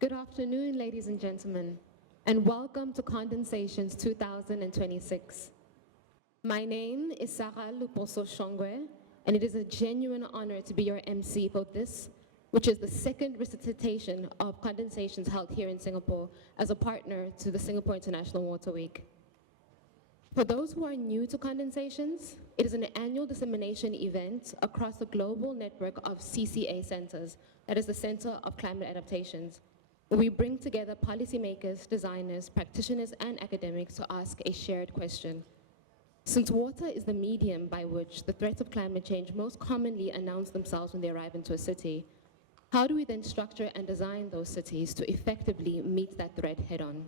Good afternoon, ladies and gentlemen, and welcome to Condensations 2026. My name is Sarah Luposo Shongwe, and it is a genuine honor to be your MC for this, which is the second recitation of Condensations held here in Singapore as a partner to the Singapore International Water Week. For those who are new to Condensations, it is an annual dissemination event across the global network of CCA centers, that is the Center of Climate Adaptations, where we bring together policymakers, designers, practitioners, and academics to ask a shared question. Since water is the medium by which the threats of climate change most commonly announce themselves when they arrive into a city, how do we then structure and design those cities to effectively meet that threat head-on?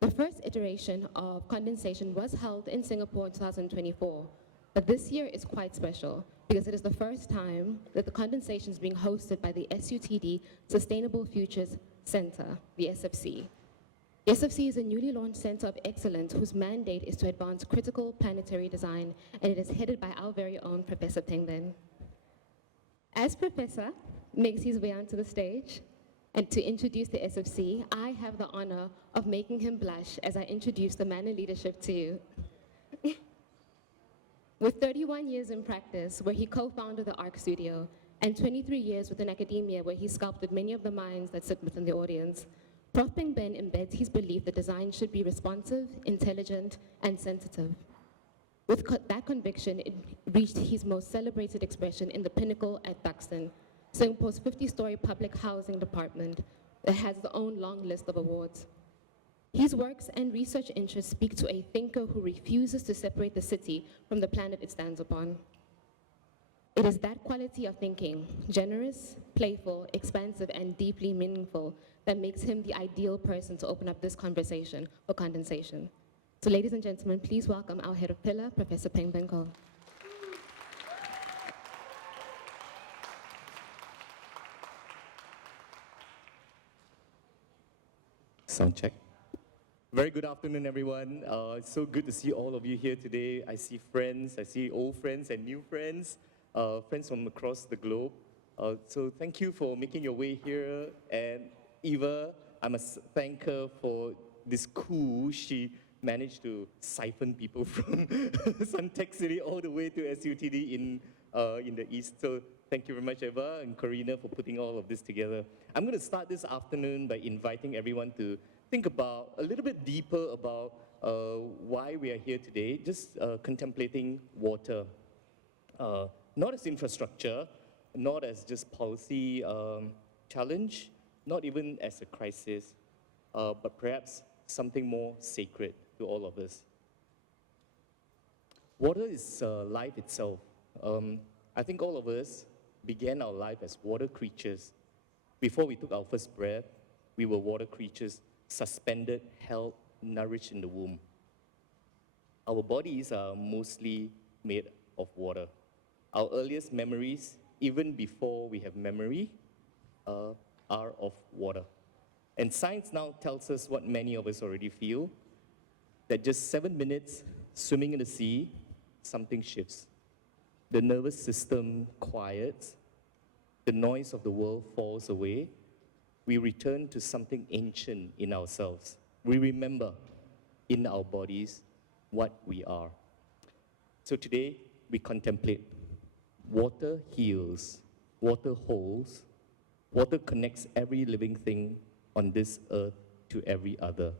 The first iteration of Condensation was held in Singapore in 2024, but this year is quite special because it is the first time that the condensation is being hosted by the SUTD Sustainable Futures Center, the SFC. The SFC is a newly launched center of excellence whose mandate is to advance critical planetary design, and it is headed by our very own Professor Peng Beng. As Professor makes his way onto the stage, and to introduce the SFC, I have the honor of making him blush as I introduce the man in leadership to you. With 31 years in practice, where he co-founded the ARC Studio, and 23 years within academia, where he sculpted many of the minds that sit within the audience, Prof. Peng Beng embeds his belief that design should be responsive, intelligent, and sensitive. With that conviction, it reached his most celebrated expression in the Pinnacle at Duxton, Singapore's 50-story public housing department that has its own long list of awards. His works and research interests speak to a thinker who refuses to separate the city from the planet it stands upon. It is that quality of thinking, generous, playful, expansive, and deeply meaningful, that makes him the ideal person to open up this conversation for condensation. So ladies and gentlemen, please welcome our head of pillar, Professor Peng Beng. Sound check. Very good afternoon, everyone. It's so good to see all of you here today. I see friends, I see old friends and new friends, friends from across the globe. So thank you for making your way here. And Eva, I must thank her for this coup. She managed to siphon people from Suntec City all the way to SUTD in the east. So thank you very much, Eva and Karina, for putting all of this together. I'm going to start this afternoon by inviting everyone to think about a little bit deeper about why we are here today, just contemplating water. Not as infrastructure, not as just policy challenge, not even as a crisis, but perhaps something more sacred to all of us. Water is life itself. I think all of us began our life as water creatures. Before we took our first breath, we were water creatures, suspended, held, nourished in the womb. Our bodies are mostly made of water. Our earliest memories, even before we have memory, are of water. And science now tells us what many of us already feel, that just 7 minutes swimming in the sea, something shifts. The nervous system quiets, the noise of the world falls away, we return to something ancient in ourselves. We remember in our bodies what we are. So today, we contemplate. Water heals, water holds, water connects every living thing on this earth to every other,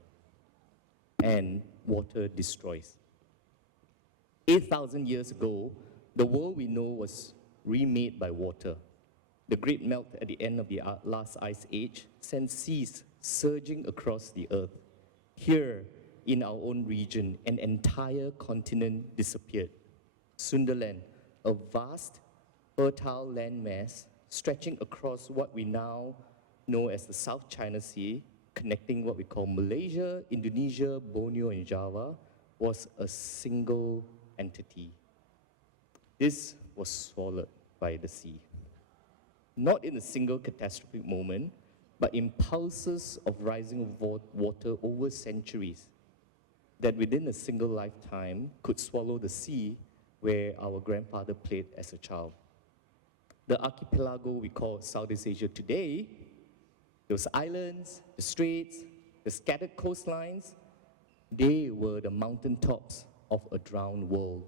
and water destroys. 8,000 years ago, the world we know was remade by water. The great melt at the end of the last ice age sent seas surging across the earth. Here, in our own region, an entire continent disappeared. Sunderland, a vast, fertile landmass stretching across what we now know as the South China Sea, connecting what we call Malaysia, Indonesia, Borneo, and Java, was a single entity. This was swallowed by the sea. Not in a single catastrophic moment, but in pulses of rising water over centuries, that within a single lifetime could swallow the sea where our grandfather played as a child. The archipelago we call Southeast Asia today Those islands, the straits, the scattered coastlines, they were the mountaintops of a drowned world.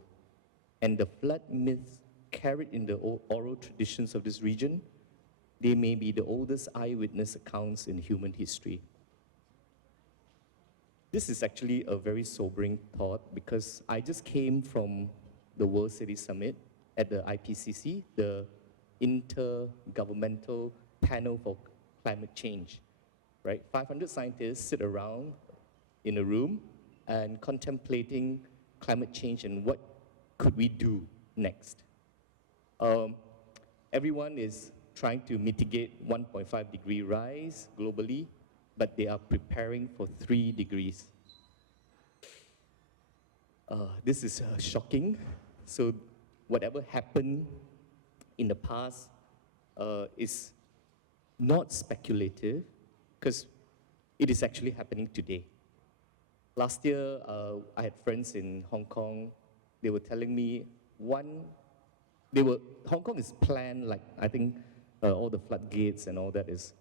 And the flood myths carried in the oral traditions of this region, they may be the oldest eyewitness accounts in human history. This is actually a very sobering thought because I just came from the World City Summit at the IPCC, the Intergovernmental Panel for Climate Change, right? 500 scientists sit around in a room and contemplating climate change and what could we do next. Everyone is trying to mitigate 1.5 degree rise globally, but they are preparing for 3 degrees. This is shocking. So whatever happened in the past is not speculative, because it is actually happening today. Last year, I had friends in Hong Kong. They were telling me Hong Kong is planned, like I think all the floodgates and all that is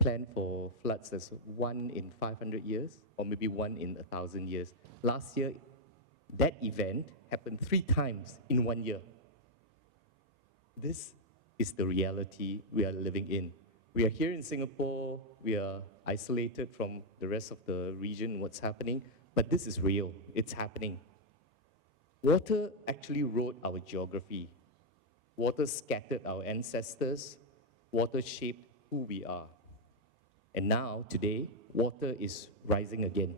planned for floods as 1 in 500 years, or maybe 1 in 1,000 years. Last year, that event happened 3 times in 1 year. This is the reality we are living in. We are here in Singapore, we are isolated from the rest of the region, what's happening, but this is real, it's happening. Water actually wrote our geography. Water scattered our ancestors. Water shaped who we are. And now, today, water is rising again.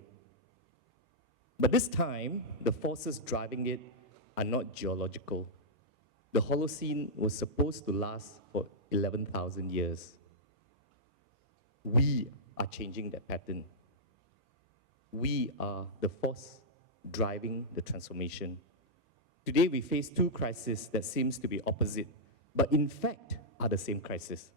But this time, the forces driving it are not geological. The Holocene was supposed to last for 11,000 years. We are changing that pattern. We are the force driving the transformation. Today, we face 2 crises that seems to be opposite, but in fact are the same crisis.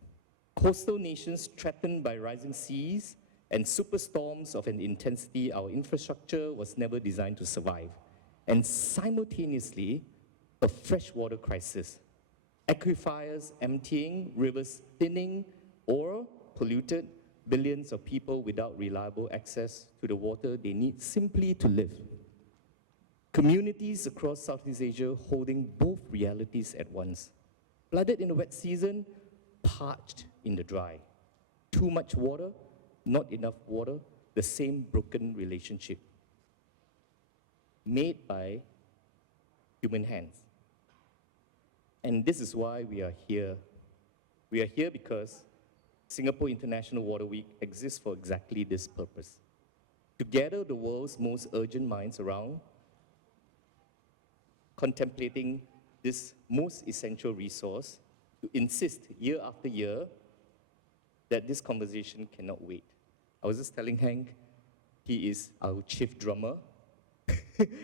Coastal nations threatened by rising seas and superstorms of an intensity our infrastructure was never designed to survive. And simultaneously, a freshwater crisis. Aquifers emptying, rivers thinning or polluted, billions of people without reliable access to the water they need simply to live. Communities across Southeast Asia holding both realities at once. Flooded in the wet season, parched in the dry. Too much water, not enough water, the same broken relationship. Made by human hands. And this is why we are here. We are here because Singapore International Water Week exists for exactly this purpose. To gather the world's most urgent minds around, contemplating this most essential resource, to insist year after year that this conversation cannot wait. I was just telling Henk, he is our chief drummer.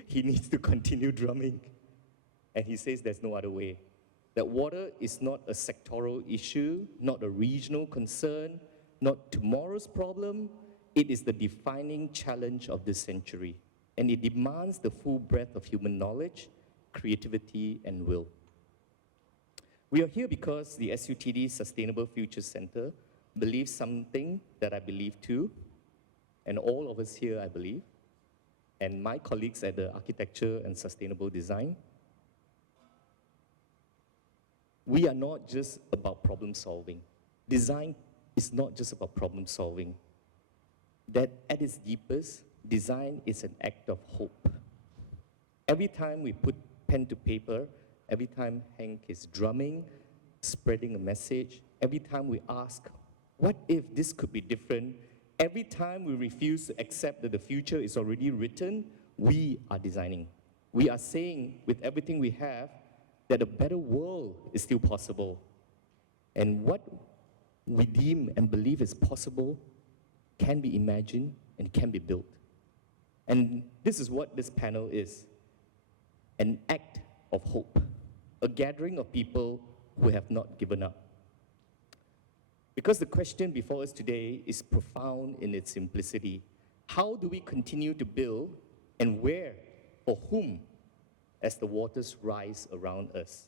He needs to continue drumming. And he says there's no other way. That water is not a sectoral issue, not a regional concern, not tomorrow's problem. It is the defining challenge of this century. And it demands the full breadth of human knowledge, creativity, and will. We are here because the SUTD Sustainable Futures Center believes something that I believe too, and all of us here, I believe, and my colleagues at the Architecture and Sustainable Design. We are not just about problem solving. Design is not just about problem solving. That at its deepest, design is an act of hope. Every time we put pen to paper, every time Henk is drumming, spreading a message, every time we ask, what if this could be different? Every time we refuse to accept that the future is already written, we are designing. We are saying, with everything we have, that a better world is still possible. And what we deem and believe is possible can be imagined and can be built. And this is what this panel is. An act of hope. A gathering of people who have not given up. Because the question before us today is profound in its simplicity. How do we continue to build, and where, for whom, as the waters rise around us?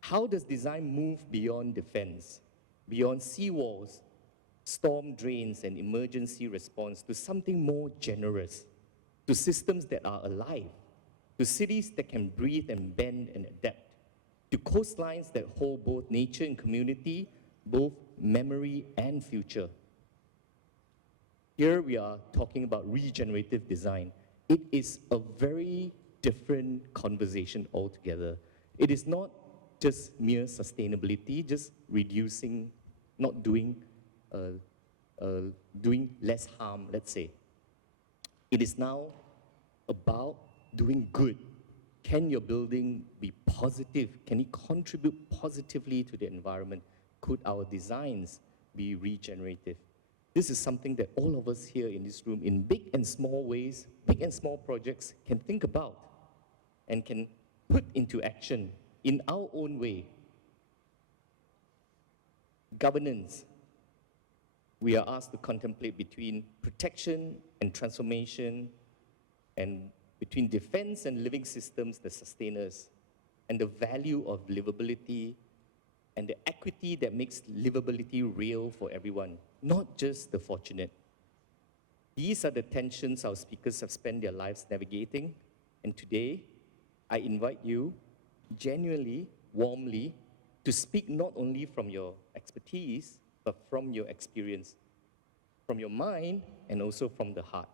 How does design move beyond defense, beyond seawalls, storm drains and emergency response to something more generous, to systems that are alive, to cities that can breathe and bend and adapt, to coastlines that hold both nature and community, both memory and future. Here we are talking about regenerative design. It is a very different conversation altogether. It is not just mere sustainability, just reducing, not doing, doing less harm, let's say. It is now about doing good. Can your building be positive? Can it contribute positively to the environment? Could our designs be regenerative? This is something that all of us here in this room, in big and small ways, big and small projects, can think about and can put into action in our own way. Governance. We are asked to contemplate between protection and transformation, and between defense and living systems that sustain us, and the value of livability and the equity that makes livability real for everyone, not just the fortunate. These are the tensions our speakers have spent their lives navigating, and today I invite you genuinely, warmly, to speak not only from your expertise, but from your experience, from your mind, and also from the heart.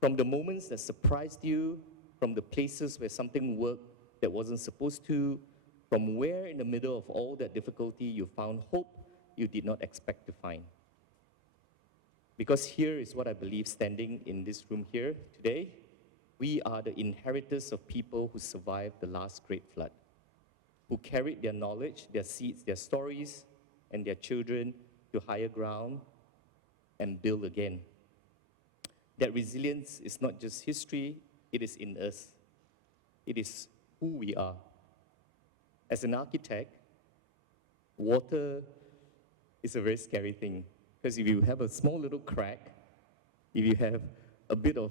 From the moments that surprised you, from the places where something worked that wasn't supposed to, from where in the middle of all that difficulty you found hope you did not expect to find. Because here is what I believe standing in this room here today. We are the inheritors of people who survived the last great flood, who carried their knowledge, their seeds, their stories, and their children to higher ground and build again. That resilience is not just history, it is in us. It is who we are. As an architect, water is a very scary thing, because if you have a small little crack, if you have a bit of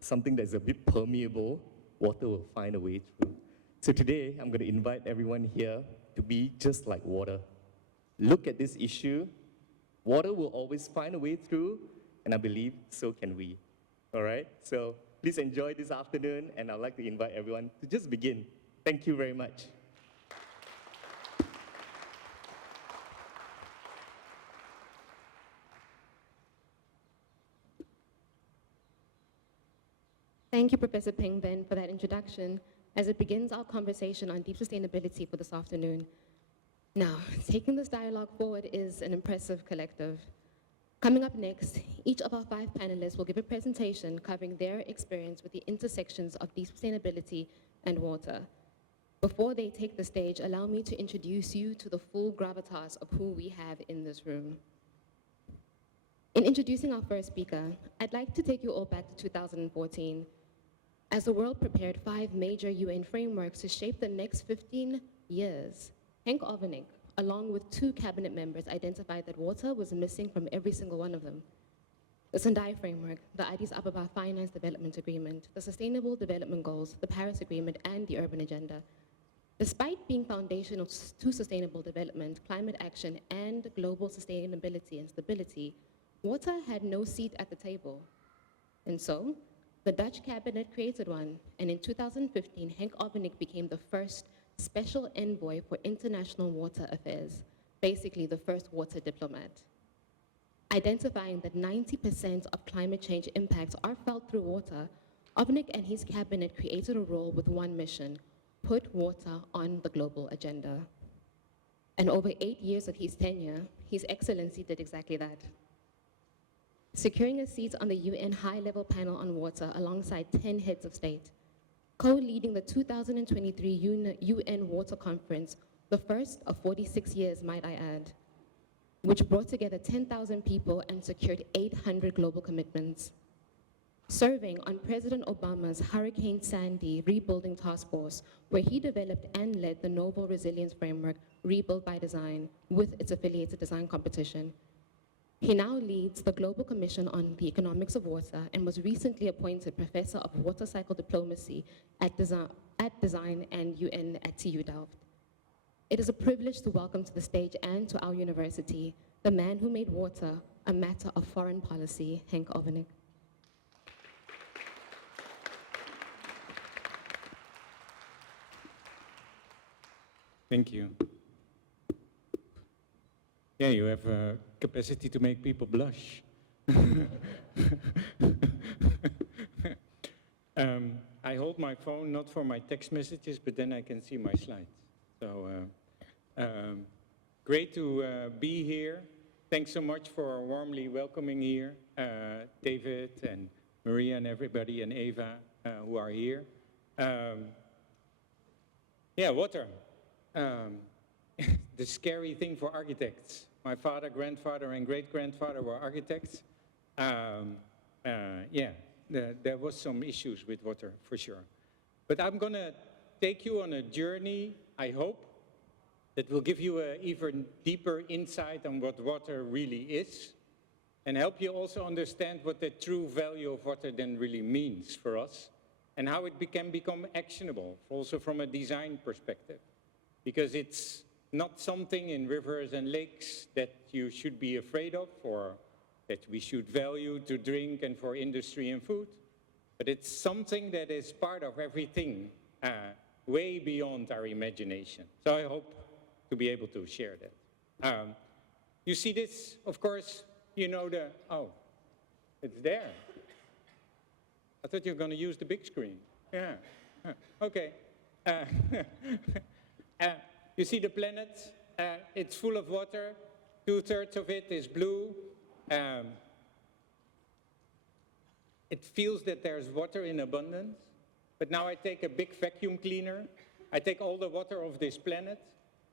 something that's a bit permeable, water will find a way through. So today, I'm going to invite everyone here to be just like water. Look at this issue. Water will always find a way through, and I believe so can we. All right? So please enjoy this afternoon, and I'd like to invite everyone to just begin. Thank you very much. Thank you, Professor Peng Beng, for that introduction as it begins our conversation on deep sustainability for this afternoon. Now, taking this dialogue forward is an impressive collective. Coming up next, each of our 5 panelists will give a presentation covering their experience with the intersections of deep sustainability and water. Before they take the stage, allow me to introduce you to the full gravitas of who we have in this room. In introducing our first speaker, I'd like to take you all back to 2014. As the world prepared 5 major UN frameworks to shape the next 15 years, Henk, along with 2 cabinet members, identified that water was missing from every single one of them. The Sendai Framework, the Addis Ababa Finance Development Agreement, the Sustainable Development Goals, the Paris Agreement, and the Urban Agenda. Despite being foundational to sustainable development, climate action, and global sustainability and stability, water had no seat at the table. And so, the Dutch cabinet created one, and in 2015, Henk became the first special envoy for international water affairs, basically the first water diplomat. Identifying that 90% of climate change impacts are felt through water, Ovink and his cabinet created a role with one mission: put water on the global agenda. And over 8 years of his tenure, His Excellency did exactly that. Securing a seat on the UN High-Level Panel on Water alongside 10 heads of state, co-leading the 2023 UN Water Conference, the first of 46 years, might I add, which brought together 10,000 people and secured 800 global commitments. Serving on President Obama's Hurricane Sandy Rebuilding Task Force, where he developed and led the novel resilience framework, Rebuild by Design, with its affiliated design competition. He now leads the Global Commission on the Economics of Water and was recently appointed Professor of Water Cycle Diplomacy at Design and UN at TU Delft. It is a privilege to welcome to the stage and to our university the man who made water a matter of foreign policy, Henk Ovink. Thank you. Yeah, you have a capacity to make people blush. I hold my phone not for my text messages, but then I can see my slides. So great to be here. Thanks so much for warmly welcoming here, David and Maria and everybody and Eva who are here. Yeah, water. The scary thing for architects. My father, grandfather, and great-grandfather were architects. Yeah, there was some issues with water, for sure. But I'm going to take you on a journey, I hope, that will give you an even deeper insight on what water really is, and help you also understand what the true value of water then really means for us, and how it can become actionable, also from a design perspective. Because it's not something in rivers and lakes that you should be afraid of, or that we should value to drink and for industry and food, but it's something that is part of everything, way beyond our imagination. So I hope to be able to share that. You see this, of course, you know oh, it's there. I thought you were going to use the big screen. Yeah, okay. You see the planet, it's full of water, 2/3 of it is blue. It feels that there's water in abundance, but now I take a big vacuum cleaner, I take all the water of this planet,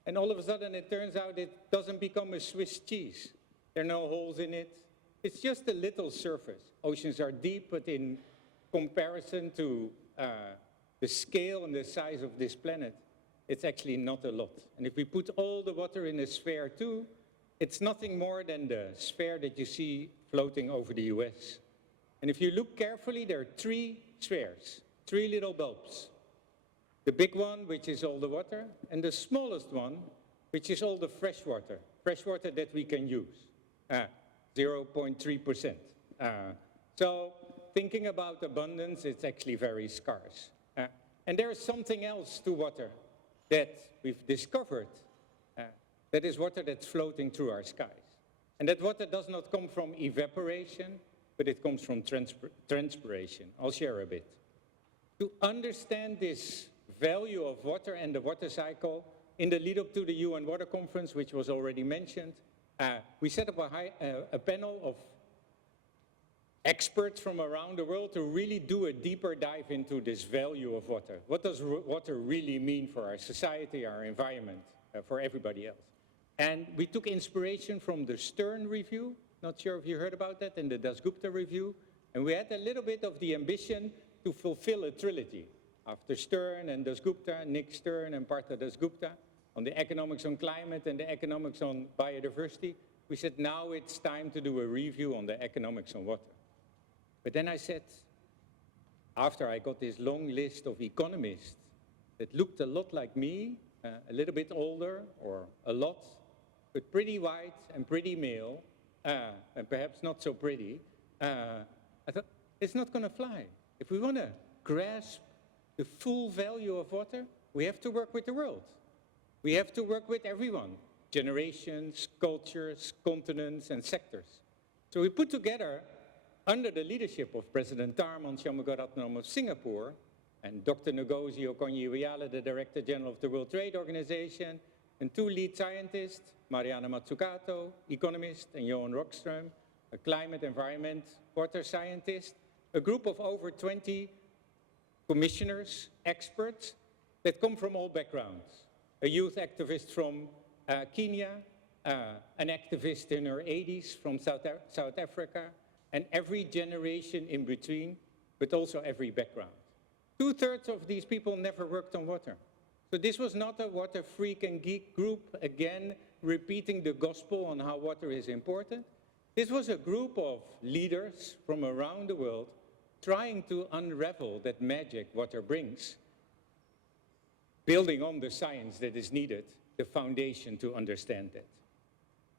and all of a sudden it turns out it doesn't become a Swiss cheese. There are no holes in it. It's just a little surface. Oceans are deep, but in comparison to the scale and the size of this planet, it's actually not a lot. And if we put all the water in a sphere too, it's nothing more than the sphere that you see floating over the US. And if you look carefully, there are 3 spheres, 3 little bulbs. The big one, which is all the water, and the smallest one, which is all the fresh water that we can use, 0.3%. So thinking about abundance, it's actually very scarce. And there's something else to water that we've discovered, that is water that's floating through our skies. And that water does not come from evaporation, but it comes from transpiration. I'll share a bit. To understand this value of water and the water cycle, in the lead up to the UN Water Conference, which was already mentioned, we set up a panel of experts from around the world to really do a deeper dive into this value of water. What does water really mean for our society, our environment, for everybody else? And we took inspiration from the Stern review, not sure if you heard about that, and the Dasgupta review, and we had a little bit of the ambition to fulfill a trilogy. After Stern and Dasgupta, Nick Stern and Partha Dasgupta, on the economics on climate and the economics on biodiversity, we said now it's time to do a review on the economics on water. But then I said, after I got this long list of economists that looked a lot like me, a little bit older, or a lot, but pretty white and pretty male, and perhaps not so pretty, I thought, it's not going to fly. If we want to grasp the full value of water, we have to work with the world. We have to work with everyone, generations, cultures, continents, and sectors. So we put together, under the leadership of President Tharman Shanmugaratnam of Singapore, and Dr. Ngozi Okonjo-Iweala, the Director General of the World Trade Organization, and 2 lead scientists, Mariana Mazzucato, economist, and Johan Rockström, a climate, environment, water scientist, a group of over 20 commissioners, experts, that come from all backgrounds. A youth activist from Kenya, an activist in her 80s from South Africa, and every generation in between, but also every background. 2/3 of these people never worked on water. So this was not a water freak and geek group, again, repeating the gospel on how water is important. This was a group of leaders from around the world trying to unravel that magic water brings, building on the science that is needed, the foundation to understand it.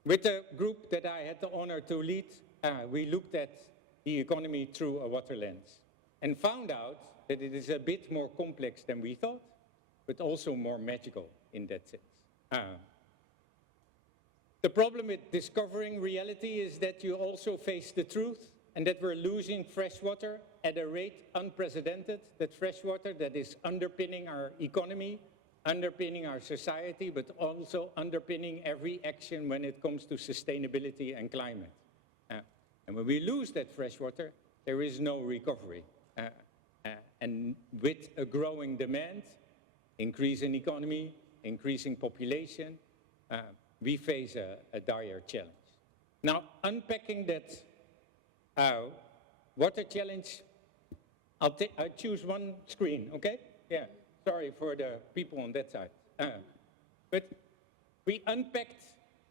With the group that I had the honor to lead, we looked at the economy through a water lens and found out that it is a bit more complex than we thought, but also more magical in that sense. The problem with discovering reality is that you also face the truth and that we're losing fresh water at a rate unprecedented, that fresh water that is underpinning our economy, underpinning our society, but also underpinning every action when it comes to sustainability and climate. And when we lose that fresh water, there is no recovery. And with a growing demand, increase in economy, increasing population, we face a dire challenge. Now, unpacking that water challenge, I'll choose one screen, okay? Yeah, sorry for the people on that side. But we unpacked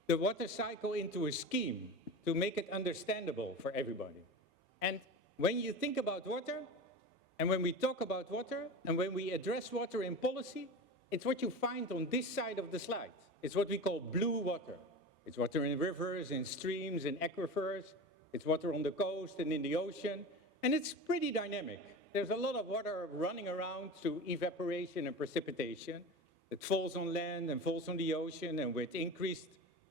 the water cycle into a scheme to make it understandable for everybody. And when you think about water, and when we talk about water, and when we address water in policy, it's what you find on this side of the slide. It's what we call blue water. It's water in rivers, in streams, in aquifers. It's water on the coast and in the ocean. And it's pretty dynamic. There's a lot of water running around through evaporation and precipitation. It falls on land and falls on the ocean, and with increased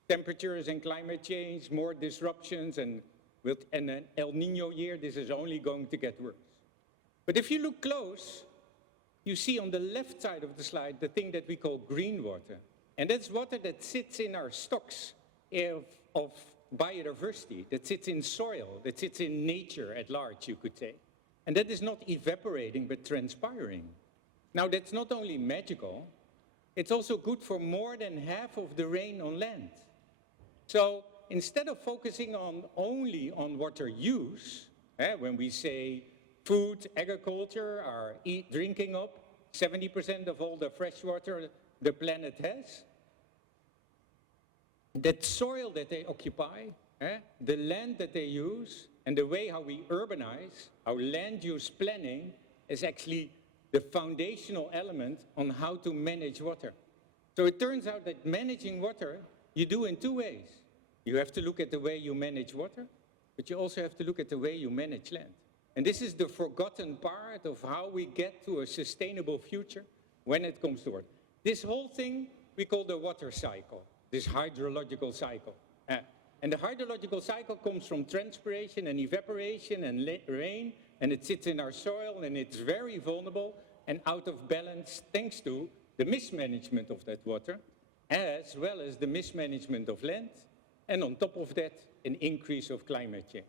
temperatures and climate change, more disruptions, and with an El Nino year, this is only going to get worse. But if you look close, you see on the left side of the slide the thing that we call green water. And that's water that sits in our stocks of biodiversity, that sits in soil, that sits in nature at large, you could say. And that is not evaporating, but transpiring. Now, that's not only magical, it's also good for more than half of the rain on land. So instead of focusing only on water use, when we say food, agriculture are drinking up 70% of all the fresh water the planet has, that soil that they occupy, the land that they use, and the way how we urbanize, our land use planning is actually the foundational element on how to manage water. So it turns out that managing water, you do in two ways. You have to look at the way you manage water, but you also have to look at the way you manage land. And this is the forgotten part of how we get to a sustainable future when it comes to water. This whole thing we call the water cycle, this hydrological cycle. And the hydrological cycle comes from transpiration and evaporation and rain, and it sits in our soil, and it's very vulnerable and out of balance thanks to the mismanagement of that water, as well as the mismanagement of land, and on top of that, an increase of climate change.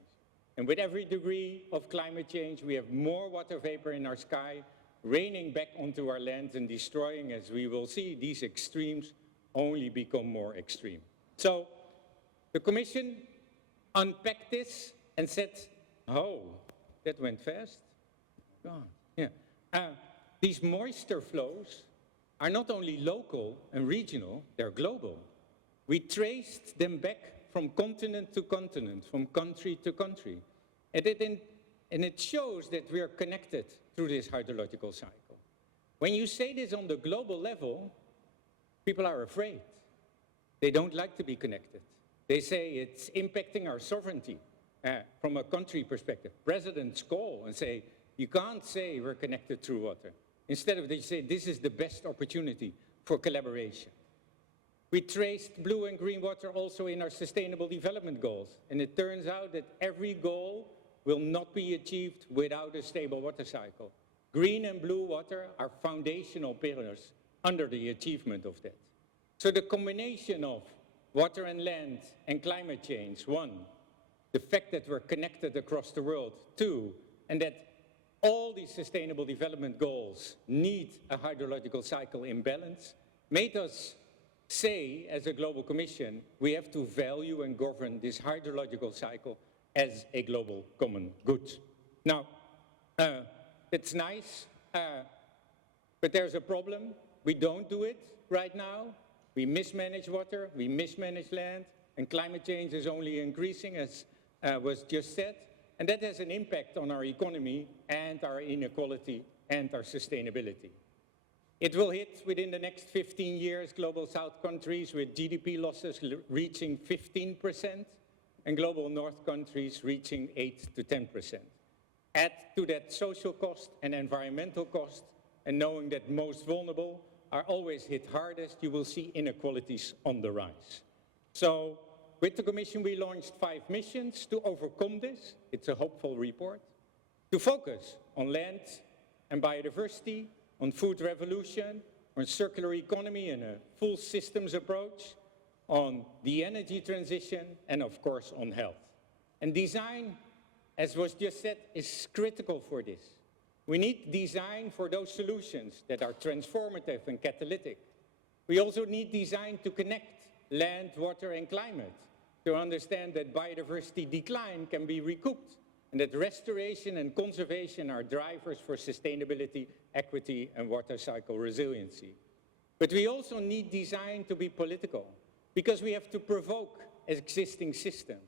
And with every degree of climate change, we have more water vapor in our sky, raining back onto our lands and destroying, as we will see, these extremes only become more extreme. So the Commission unpacked this and said, oh, that went fast. Oh, yeah. These moisture flows are not only local and regional, they're global. We traced them back from continent to continent, from country to country. And it shows that we are connected through this hydrological cycle. When you say this on the global level, people are afraid. They don't like to be connected. They say it's impacting our sovereignty from a country perspective. Presidents call and say, you can't say we're connected through water. Instead of, they say, this is the best opportunity for collaboration. We traced blue and green water also in our sustainable development goals. And it turns out that every goal will not be achieved without a stable water cycle. Green and blue water are foundational pillars under the achievement of that. So the combination of water and land and climate change, one, the fact that we're connected across the world, two, and that all these sustainable development goals need a hydrological cycle in balance, made us say, as a global commission, we have to value and govern this hydrological cycle as a global common good. Now, it's nice, but there's a problem. We don't do it right now. We mismanage water, we mismanage land, and climate change is only increasing, as was just said. And that has an impact on our economy and our inequality and our sustainability. It will hit within the next 15 years global South countries with GDP losses reaching 15% and global North countries reaching 8 to 10%. Add to that social cost and environmental cost, and knowing that most vulnerable are always hit hardest, you will see inequalities on the rise. So with the Commission, we launched 5 missions to overcome this. It's a hopeful report. To focus on land and biodiversity, on food revolution, on circular economy and a full systems approach, on the energy transition, and of course on health. And design, as was just said, is critical for this. We need design for those solutions that are transformative and catalytic. We also need design to connect land, water, and climate, to understand that biodiversity decline can be recouped, and that restoration and conservation are drivers for sustainability, equity, and water cycle resiliency. But we also need design to be political, because we have to provoke existing systems.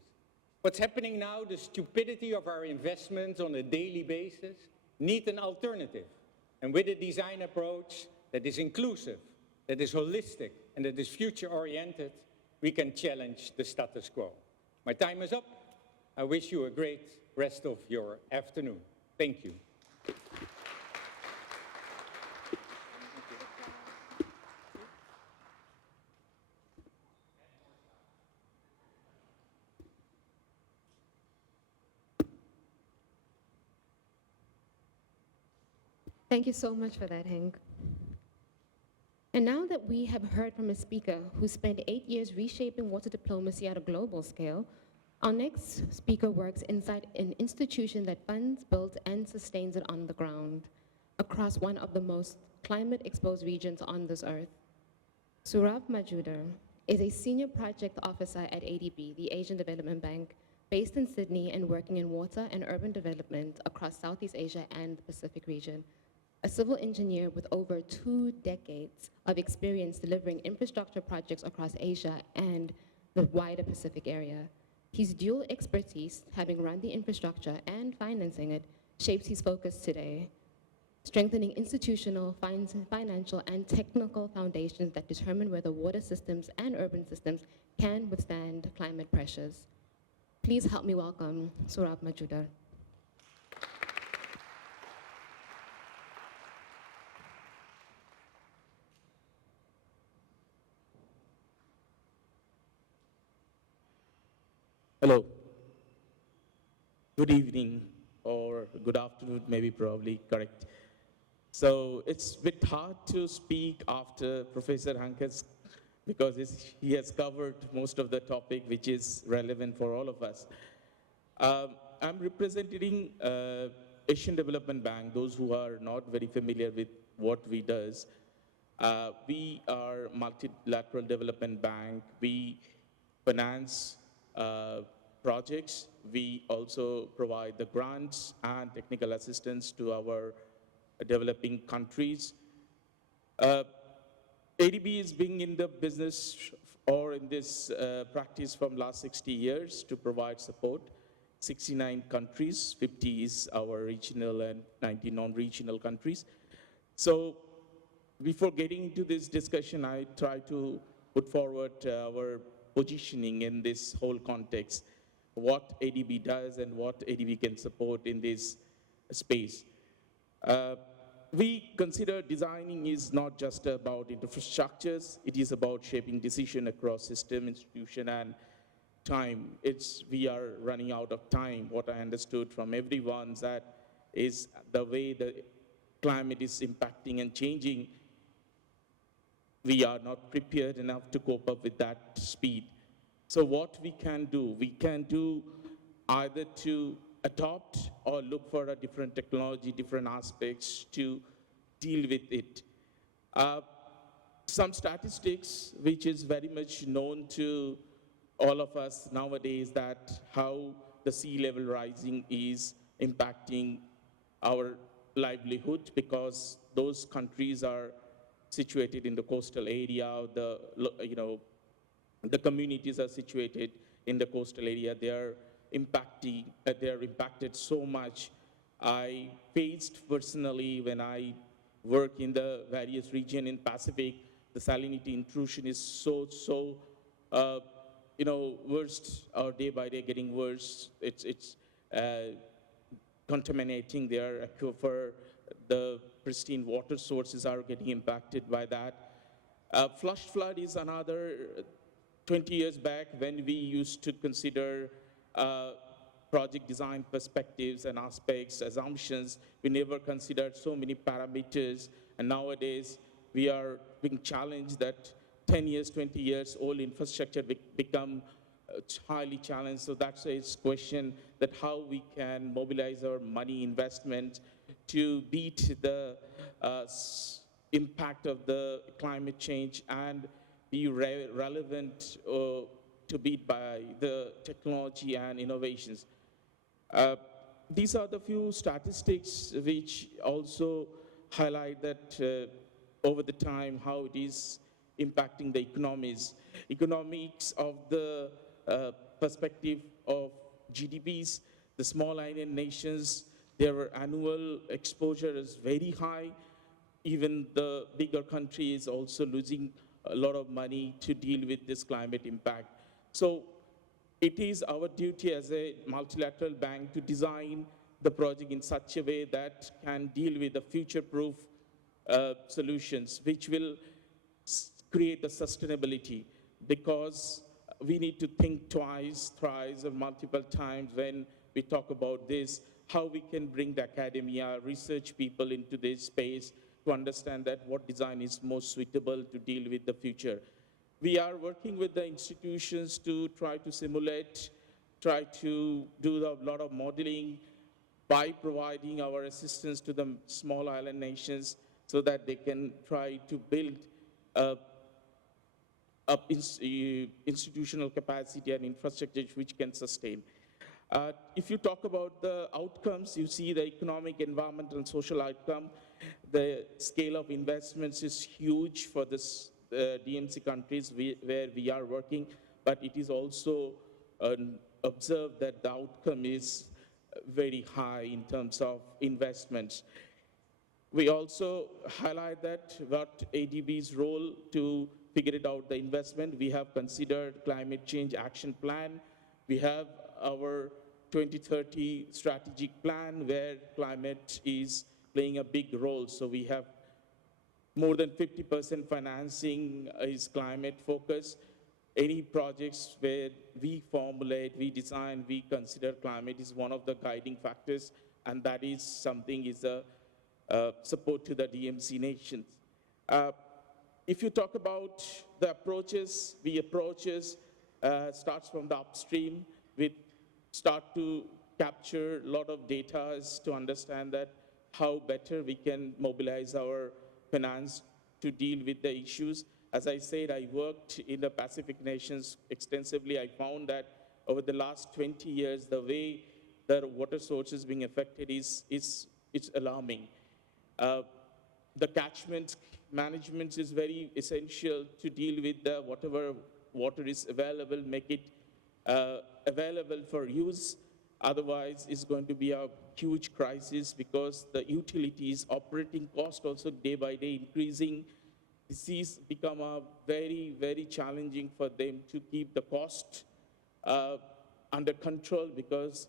What's happening now, the stupidity of our investments on a daily basis, need an alternative. And with a design approach that is inclusive, that is holistic, and that is future-oriented, we can challenge the status quo. My time is up. I wish you a great rest of your afternoon. Thank you. Thank you so much for that, Henk. And now that we have heard from a speaker who spent 8 years reshaping water diplomacy at a global scale, our next speaker works inside an institution that funds, builds, and sustains it on the ground across one of the most climate-exposed regions on this earth. Sourav Majumder is a senior project officer at ADB, the Asian Development Bank, based in Sydney and working in water and urban development across Southeast Asia and the Pacific region. A civil engineer with over 2 decades of experience delivering infrastructure projects across Asia and the wider Pacific area. His dual expertise, having run the infrastructure and financing it, shapes his focus today, strengthening institutional, financial, and technical foundations that determine whether water systems and urban systems can withstand climate pressures. Please help me welcome Sourav Majumder. Hello. Good evening, or good afternoon, maybe probably correct. So it's a bit hard to speak after Professor Henk because he has covered most of the topic which is relevant for all of us. I'm representing Asian Development Bank, those who are not very familiar with what we does. We are multilateral development bank. We finance projects. We also provide the grants and technical assistance to our developing countries. ADB is being in the business or in this practice from last 60 years to provide support. 69 countries, 50 is our regional and 90 non-regional countries. So before getting into this discussion, I try to put forward our positioning in this whole context, what ADB does and what ADB can support in this space. We consider designing is not just about infrastructures, it is about shaping decision across system, institution, and time. We are running out of time. What I understood from everyone that is the way the climate is impacting and changing, we are not prepared enough to cope up with that speed. So what we can do either to adopt or look for a different technology, different aspects to deal with it. Some statistics, which is very much known to all of us nowadays, that how the sea level rising is impacting our livelihood, because those countries are situated in the coastal area, the communities are situated in the coastal area. They are impacted so much. I faced personally when I work in the various regions in Pacific, the salinity intrusion is so worst, or day by day getting worse. It's contaminating their aquifer. The pristine water sources are getting impacted by that. Flash flood is another. 20 years back, when we used to consider project design perspectives and aspects, assumptions, we never considered so many parameters. And nowadays, we are being challenged that 10 years, 20 years, all infrastructure become highly challenged. So that's a question that how we can mobilize our money investment to beat the impact of the climate change and be relevant to beat by the technology and innovations. These are the few statistics which also highlight that over the time how it is impacting the economics of the perspective of GDPs. The small island nations, their annual exposure is very high. Even the bigger country is also losing a lot of money to deal with this climate impact. So it is our duty as a multilateral bank to design the project in such a way that can deal with the future-proof solutions, which will create the sustainability, because we need to think twice, thrice, or multiple times when we talk about this, how we can bring the academia, research people into this space to understand that what design is most suitable to deal with the future. We are working with the institutions to try to simulate, try to do a lot of modeling by providing our assistance to the small island nations so that they can try to build up institutional capacity and infrastructure which can sustain. If you talk about the outcomes, you see the economic, environmental, and social outcome. The scale of investments is huge for this DMC countries where we are working, but it is also observed that the outcome is very high in terms of investments. We also highlight that what ADB's role to figure it out the investment. We have considered climate change action plan. We have our 2030 strategic plan where climate is playing a big role. So we have more than 50% financing is climate focused. Any projects where we formulate, we design, we consider climate is one of the guiding factors, and that is something is a support to the DMC nations. If you talk about the approaches, the approaches starts from the upstream. We start to capture a lot of data to understand that how better we can mobilize our finance to deal with the issues. As I said, I worked in the Pacific nations extensively. I found that over the last 20 years, the way the water sources being affected is alarming. The catchment management is very essential to deal with the whatever water is available, make it available for use. Otherwise, it's going to be a huge crisis because the utilities operating cost also day by day increasing. This is become a very, very challenging for them to keep the cost under control because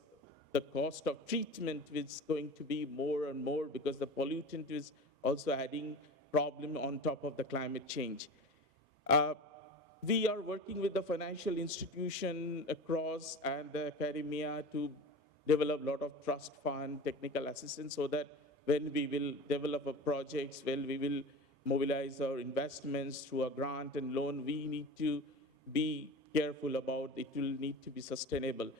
the cost of treatment is going to be more and more because the pollutant is also adding problem on top of the climate change. We are working with the financial institution across and the academia to develop a lot of trust fund, technical assistance, so that when we will develop a projects, when we will mobilize our investments through a grant and loan, we need to be careful about it will need to be sustainable.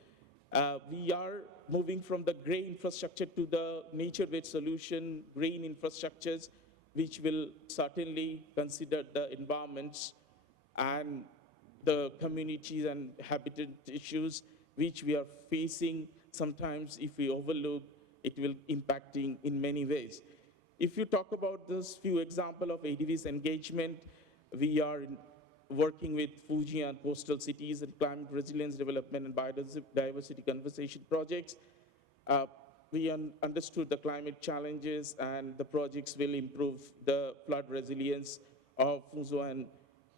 We are moving from the gray infrastructure to the nature-based solution, green infrastructures, which will certainly consider the environments and the communities and habitat issues which we are facing. Sometimes if we overlook, it will impacting in many ways. If you talk about this few example of ADB's engagement, we are working with Fuji and coastal cities and climate resilience development and biodiversity conservation projects. we understood the climate challenges, and the projects will improve the flood resilience of Fuzhou and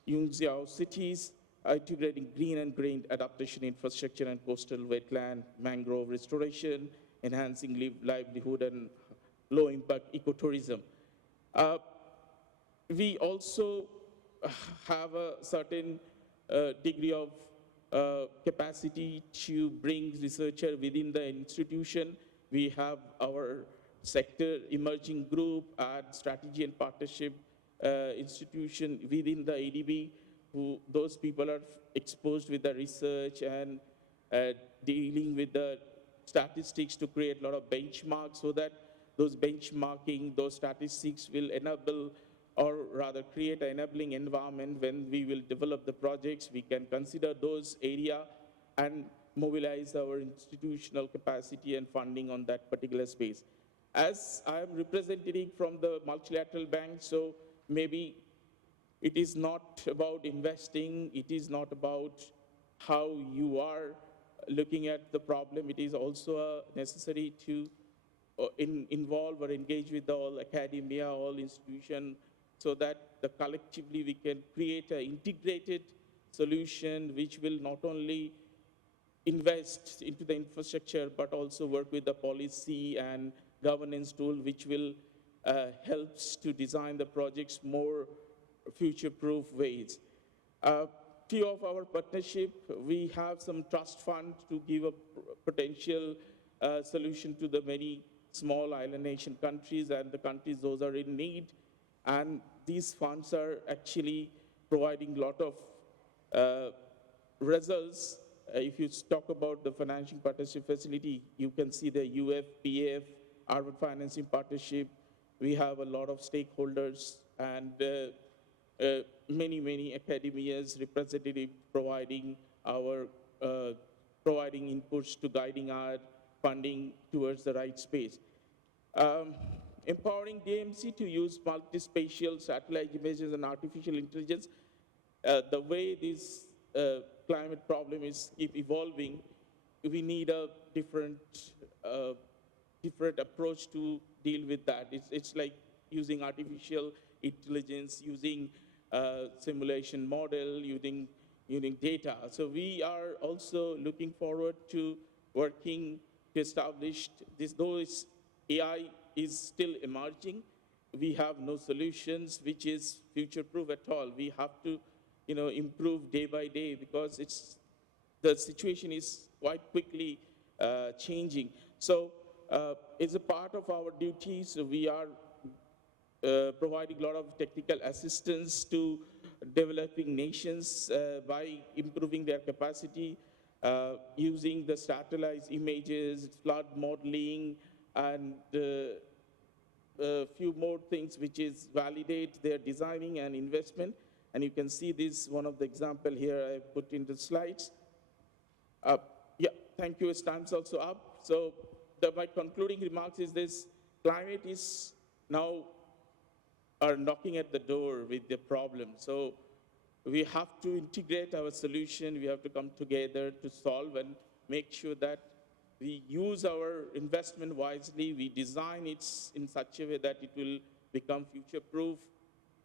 Yunxiao cities, integrating green and green adaptation infrastructure and coastal wetland, mangrove restoration, enhancing livelihood and low-impact ecotourism. We also have a certain degree of capacity to bring researcher within the institution. We have our sector emerging group and strategy and partnership institution within the ADB, who those people are exposed with the research and dealing with the statistics to create a lot of benchmarks, so that those benchmarking, those statistics will enable, or rather create an enabling environment when we will develop the projects. We can consider those area and mobilize our institutional capacity and funding on that particular space. As I am representing from the multilateral bank, so maybe it is not about investing, it is not about how you are looking at the problem, it is also necessary to involve or engage with all academia, all institutions, so that collectively we can create an integrated solution which will not only invest into the infrastructure, but also work with the policy and governance tool, which will helps to design the projects more future-proof ways. Few of our partnership, we have some trust fund to give a potential solution to the many small island nation countries and the countries those are in need. And these funds are actually providing a lot of results. If you talk about the financing partnership facility, you can see the UF, PF, Urban Financing Partnership. We have a lot of stakeholders and many academias, representatives providing inputs to guiding our funding towards the right space. Empowering DMC to use multispatial satellite images and artificial intelligence. The way this climate problem is keep evolving, we need a different approach to deal with that. It's like using artificial intelligence, using simulation model, using data. So we are also looking forward to working to establish this, though AI is still emerging. We have no solutions which is future-proof at all. We have to, improve day by day, because the situation is quite quickly changing. So as a part of our duties, we are providing a lot of technical assistance to developing nations by improving their capacity, using the satellite images, flood modeling, and a few more things which is validate their designing and investment. And you can see this, one of the example here I put in the slides. Yeah, thank you, time's also up. So my concluding remarks is this: climate is now are knocking at the door with the problem. So we have to integrate our solution. We have to come together to solve and make sure that we use our investment wisely. We design it in such a way that it will become future-proof.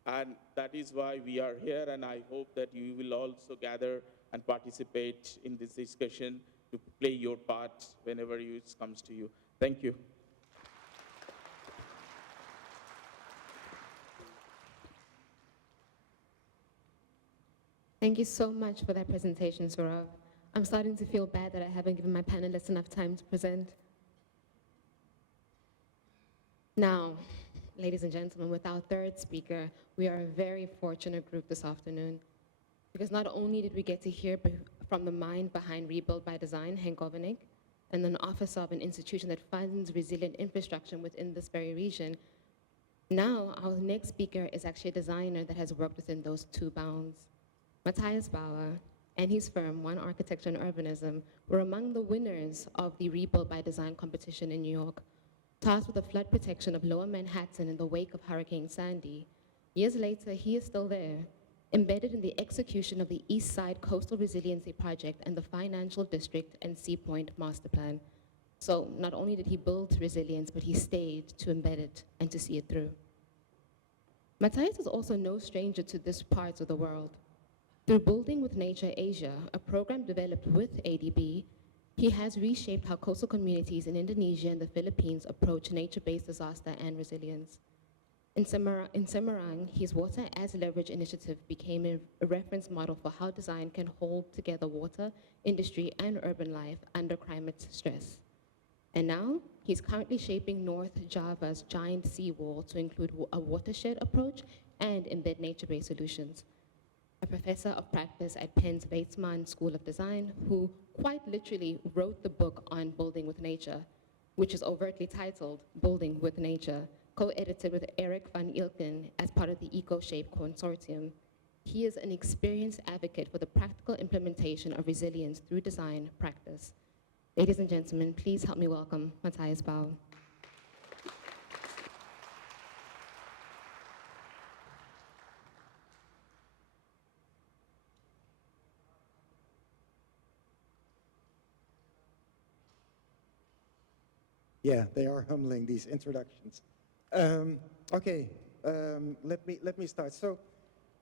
And that is why we are here. And I hope that you will also gather and participate in this discussion to play your part whenever it comes to you. Thank you. Thank you so much for that presentation, Sourav. I'm starting to feel bad that I haven't given my panelists enough time to present. Now, ladies and gentlemen, with our third speaker, we are a very fortunate group this afternoon, because not only did we get to hear from the mind behind Rebuild by Design, Henk, and an officer of an institution that funds resilient infrastructure within this very region, now our next speaker is actually a designer that has worked within those two bounds. Matthijs Bouw and his firm, One Architecture and Urbanism, were among the winners of the Rebuild by Design competition in New York, tasked with the flood protection of Lower Manhattan in the wake of Hurricane Sandy. Years later, he is still there, embedded in the execution of the East Side Coastal Resiliency Project and the Financial District and Sea Point Master Plan. So not only did he build resilience, but he stayed to embed it and to see it through. Matthijs is also no stranger to this part of the world. Through Building with Nature Asia, a program developed with ADB, he has reshaped how coastal communities in Indonesia and the Philippines approach nature-based disaster and resilience. In Semarang, his Water as Leverage initiative became a reference model for how design can hold together water, industry, and urban life under climate stress. And now, he's currently shaping North Java's giant seawall to include a watershed approach and embed nature-based solutions. A professor of practice at Penn's Weizmann School of Design, who quite literally wrote the book on building with nature, which is overtly titled Building with Nature, co-edited with Eric van Ilken as part of the EcoShape Consortium. He is an experienced advocate for the practical implementation of resilience through design practice. Ladies and gentlemen, please help me welcome Matthijs Bouw. Yeah, they are humbling, these introductions. Okay, let me start. So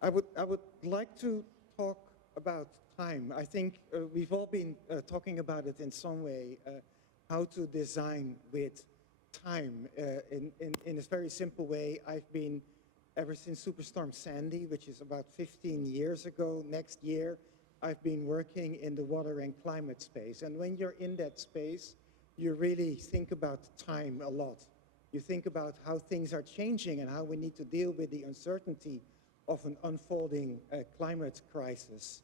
I would like to talk about time. I think we've all been talking about it in some way, how to design with time. In a very simple way, I've been, ever since Superstorm Sandy, which is about 15 years ago, next year, I've been working in the water and climate space. And when you're in that space, you really think about time a lot. You think about how things are changing and how we need to deal with the uncertainty of an unfolding climate crisis.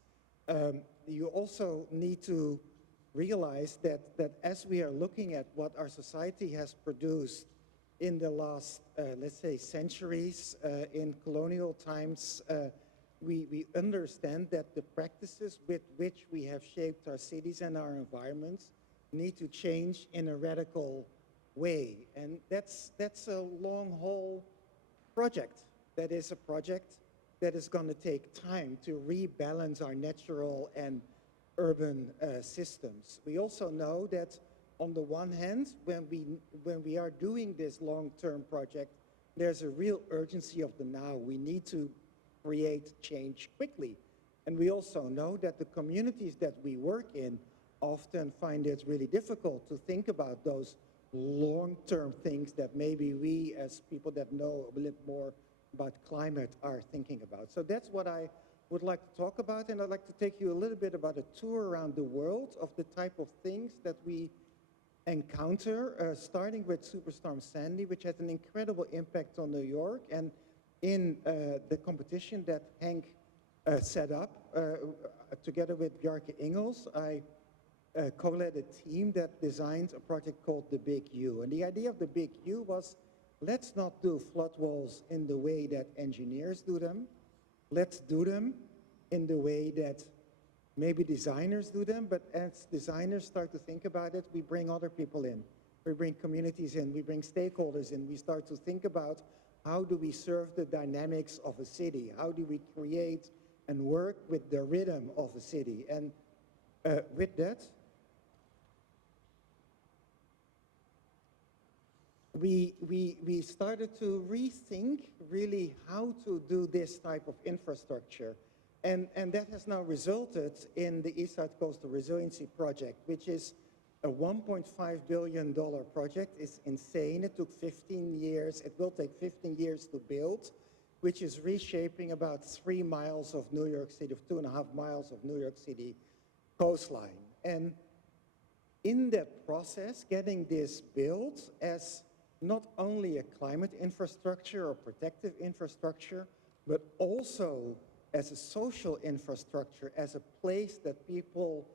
You also need to realize that as we are looking at what our society has produced in the last, let's say, centuries, in colonial times, we understand that the practices with which we have shaped our cities and our environments need to change in a radical way. And that's a long haul project. That is a project that is going to take time to rebalance our natural and urban systems. We also know that on the one hand, when we are doing this long-term project, there's a real urgency of the now. We need to create change quickly. And we also know that the communities that we work in often find it really difficult to think about those long-term things that maybe we, as people that know a little more about climate, are thinking about. So that's what I would like to talk about, and I'd like to take you a little bit about a tour around the world of the type of things that we encounter, starting with Superstorm Sandy, which had an incredible impact on New York. And in the competition that Henk set up, together with Bjarke Ingels, I co-led a team that designed a project called the Big U. And the idea of the Big U was, let's not do flood walls in the way that engineers do them. Let's do them in the way that maybe designers do them, but as designers start to think about it, we bring other people in. We bring communities in, we bring stakeholders in. We start to think about how do we serve the dynamics of a city? How do we create and work with the rhythm of a city? And with that, we started to rethink really how to do this type of infrastructure. And that has now resulted in the East Side Coastal Resiliency Project, which is a $1.5 billion project. It's insane. It took 15 years. It will take 15 years to build, which is reshaping about 3 miles of New York City, of 2.5 miles of New York City coastline. And in that process, getting this built as not only a climate infrastructure or protective infrastructure, but also as a social infrastructure, as a place that people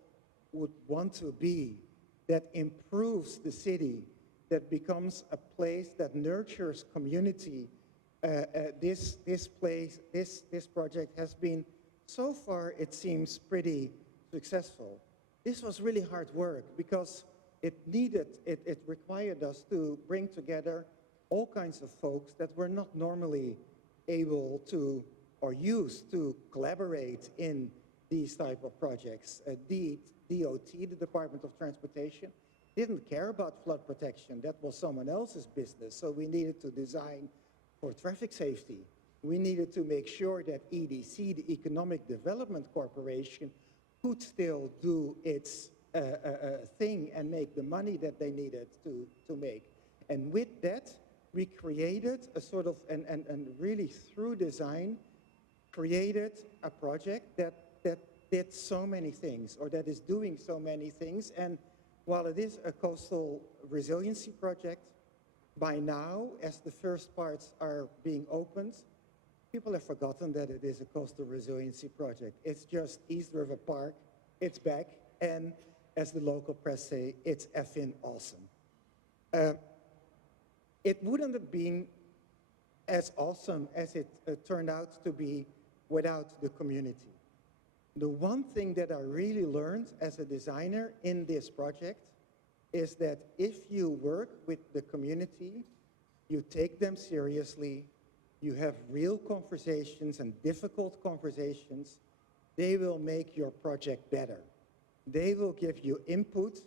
would want to be, that improves the city, that becomes a place that nurtures community. This project has been, so far it seems pretty successful. This was really hard work because it required us to bring together all kinds of folks that were not normally able to or used to collaborate in these type of projects. DOT, the Department of Transportation, didn't care about flood protection. That was someone else's business. So we needed to design for traffic safety. We needed to make sure that EDC, the Economic Development Corporation, could still do its thing and make the money that they needed to make. And with that, we created a sort of, and really through design, created a project that did so many things, or that is doing so many things. And while it is a coastal resiliency project, by now, as the first parts are being opened, people have forgotten that it is a coastal resiliency project. It's just East River Park, it's back, and as the local press say, it's effing awesome. It wouldn't have been as awesome as it turned out to be without the community. The one thing that I really learned as a designer in this project is that if you work with the community, you take them seriously, you have real conversations and difficult conversations, they will make your project better. They will give you input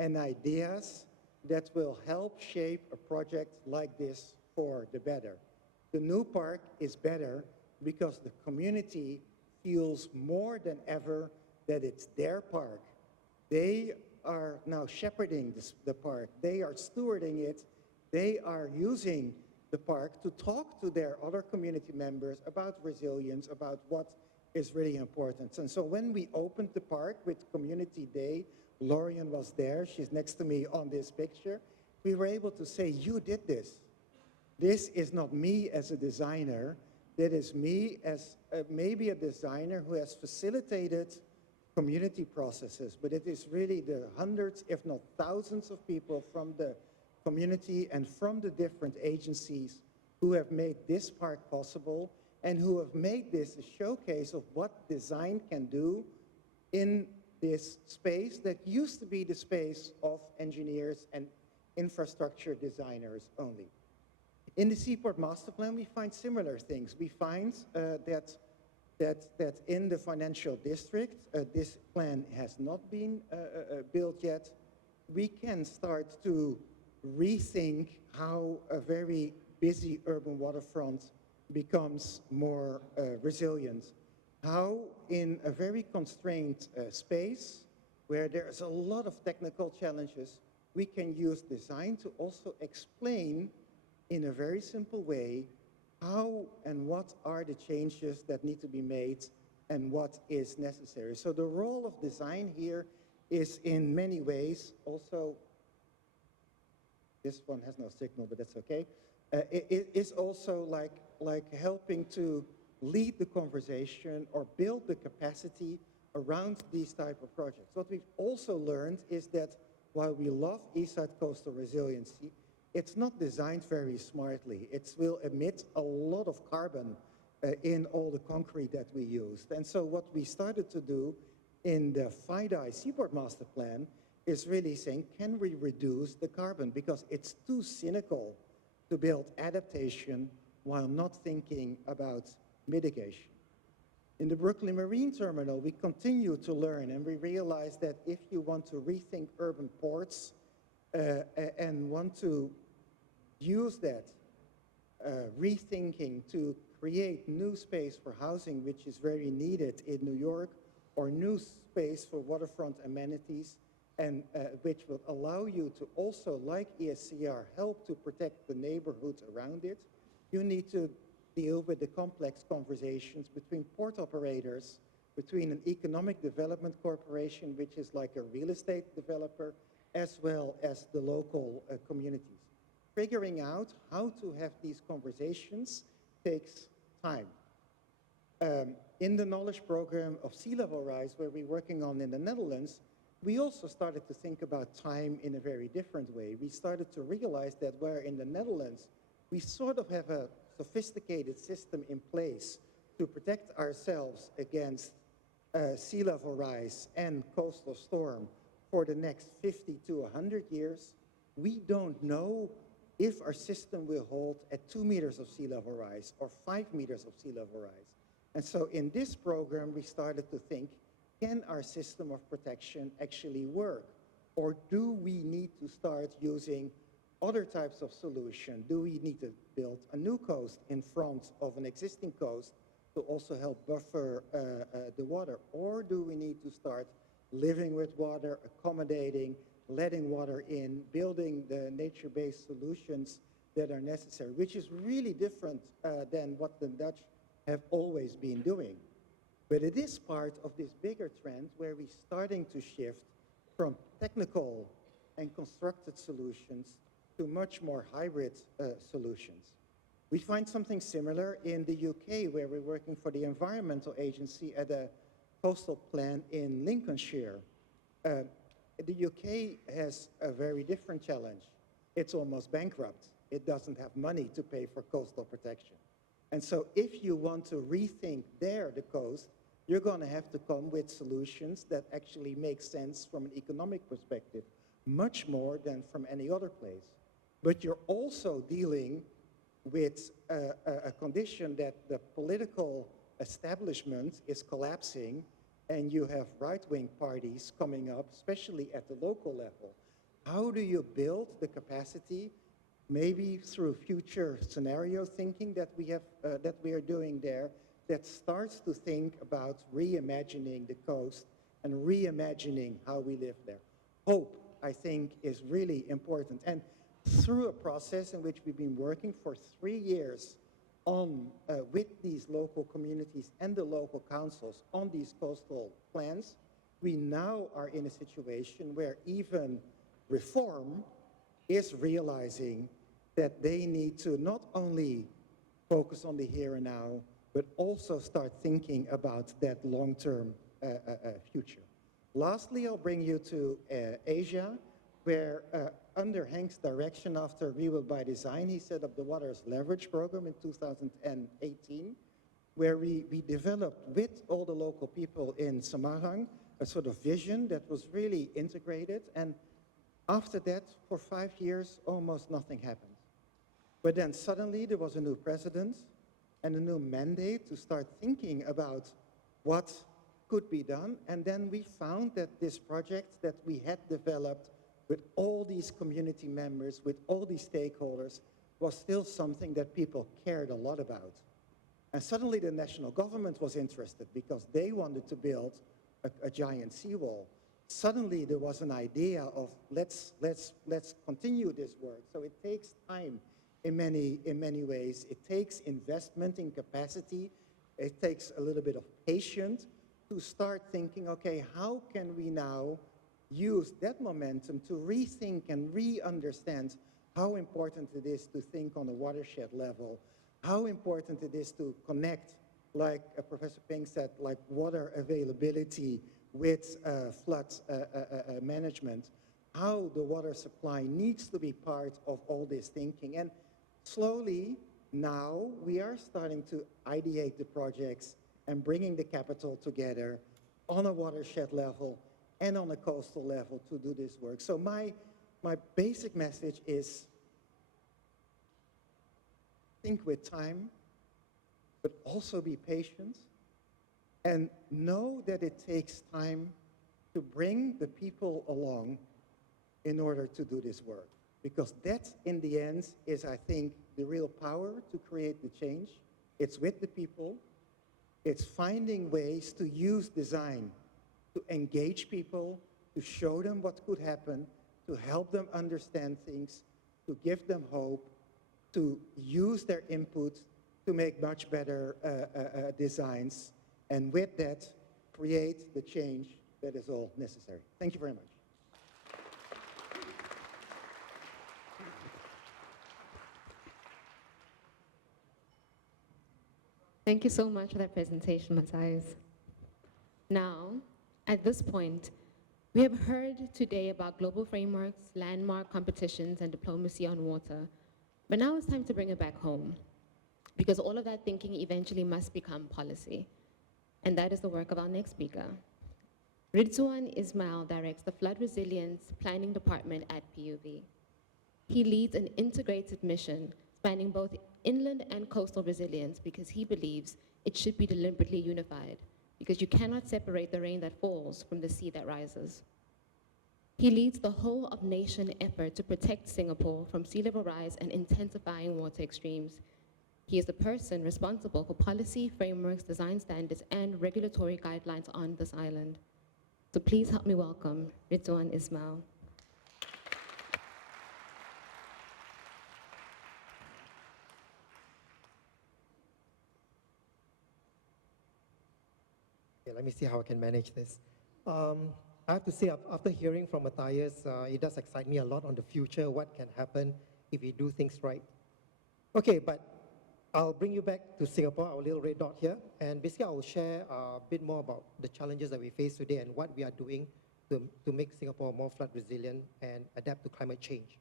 and ideas that will help shape a project like this for the better. The new park is better because the community feels more than ever that it's their park. They are now shepherding the park. They are stewarding it. They are using the park to talk to their other community members about resilience, about what is really important. And so when we opened the park with Community Day, Laurian was there. She's next to me on this picture. We were able to say, you did this. This is not me as a designer. That is me as maybe a designer who has facilitated community processes, but it is really the hundreds, if not thousands of people from the community and from the different agencies who have made this park possible and who have made this a showcase of what design can do in this space that used to be the space of engineers and infrastructure designers only. In the Seaport Master Plan, we find similar things. We find that in the financial district, this plan has not been built yet. We can start to rethink how a very busy urban waterfront becomes more resilient. How in a very constrained space, where there's a lot of technical challenges, we can use design to also explain in a very simple way how and what are the changes that need to be made and what is necessary. So the role of design here is in many ways also, this one has no signal, but that's okay. It is also like helping to lead the conversation or build the capacity around these type of projects. What we've also learned is that while we love Eastside Coastal Resiliency, it's not designed very smartly. It will emit a lot of carbon in all the concrete that we used. And so what we started to do in the FIDI Seaport Master Plan is really saying, can we reduce the carbon? Because it's too cynical to build adaptation while not thinking about mitigation. In the Brooklyn Marine Terminal, we continue to learn, and we realize that if you want to rethink urban ports and want to use that rethinking to create new space for housing, which is very needed in New York, or new space for waterfront amenities, and which will allow you to also, like ESCR, help to protect the neighborhoods around it, you need to deal with the complex conversations between port operators, between an economic development corporation, which is like a real estate developer, as well as the local communities. Figuring out how to have these conversations takes time. In the knowledge program of sea level rise, where we're working on in the Netherlands, we also started to think about time in a very different way. We started to realize that where in the Netherlands, we sort of have a sophisticated system in place to protect ourselves against sea level rise and coastal storm for the next 50 to 100 years. We don't know if our system will hold at 2 meters of sea level rise or 5 meters of sea level rise. And so in this program, we started to think, can our system of protection actually work Or do we need to start using other types of solution? Do we need to build a new coast in front of an existing coast to also help buffer the water? Or do we need to start living with water, accommodating, letting water in, building the nature-based solutions that are necessary, which is really different than what the Dutch have always been doing. But it is part of this bigger trend where we're starting to shift from technical and constructed solutions to much more hybrid solutions. We find something similar in the UK, where we're working for the Environmental Agency at a coastal plan in Lincolnshire. The UK has a very different challenge. It's almost bankrupt. It doesn't have money to pay for coastal protection. And so if you want to rethink the coast, you're going to have to come with solutions that actually make sense from an economic perspective, much more than from any other place. But you're also dealing with a condition that the political establishment is collapsing, and you have right-wing parties coming up, especially at the local level. How do you build the capacity, maybe through future scenario thinking that we are doing there, that starts to think about reimagining the coast and reimagining how we live there? Hope, I think, is really important. And through a process in which we've been working for 3 years on, with these local communities and the local councils on these coastal plans, we now are in a situation where even reform is realizing that they need to not only focus on the here and now, but also start thinking about that long-term future. Lastly, I'll bring you to Asia, where under Henk's direction, after Rebuild by Design, he set up the Waters Leverage Program in 2018, where we developed with all the local people in Semarang a sort of vision that was really integrated. And after that, for 5 years, almost nothing happened. But then suddenly there was a new president and a new mandate to start thinking about what could be done. And then we found that this project that we had developed with all these community members, with all these stakeholders, was still something that people cared a lot about. And suddenly the national government was interested because they wanted to build a giant seawall. Suddenly there was an idea of let's continue this work. So it takes time in many ways. It takes investment in capacity. It takes a little bit of patience to start thinking, okay, how can we now use that momentum to rethink and re-understand how important it is to think on a watershed level, how important it is to connect, like Professor Peng said, like water availability with flood management, how the water supply needs to be part of all this thinking. And slowly, now, we are starting to ideate the projects and bringing the capital together on a watershed level and on a coastal level to do this work. So my basic message is think with time, but also be patient, and know that it takes time to bring the people along in order to do this work. Because that, in the end, is, I think, the real power to create the change. It's with the people. It's finding ways to use design to engage people, to show them what could happen, to help them understand things, to give them hope, to use their input to make much better designs, and with that, create the change that is all necessary. Thank you very much. Thank you so much for that presentation, Matthijs. Now, at this point, we have heard today about global frameworks, landmark competitions, and diplomacy on water. But now it's time to bring it back home, because all of that thinking eventually must become policy. And that is the work of our next speaker. Ridzuan Ismail directs the Flood Resilience Planning Department at PUB. He leads an integrated mission spanning both inland and coastal resilience because he believes it should be deliberately unified, because you cannot separate the rain that falls from the sea that rises. He leads the whole of nation effort to protect Singapore from sea level rise and intensifying water extremes. He is the person responsible for policy, frameworks, design standards, and regulatory guidelines on this island. So please help me welcome Ridzuan Ismail. Okay, let me see how I can manage this. I have to say, after hearing from Matthijs, it does excite me a lot on the future, what can happen if we do things right. Okay, but I'll bring you back to Singapore, our little red dot here, and basically I will share a bit more about the challenges that we face today and what we are doing to make Singapore more flood resilient and adapt to climate change.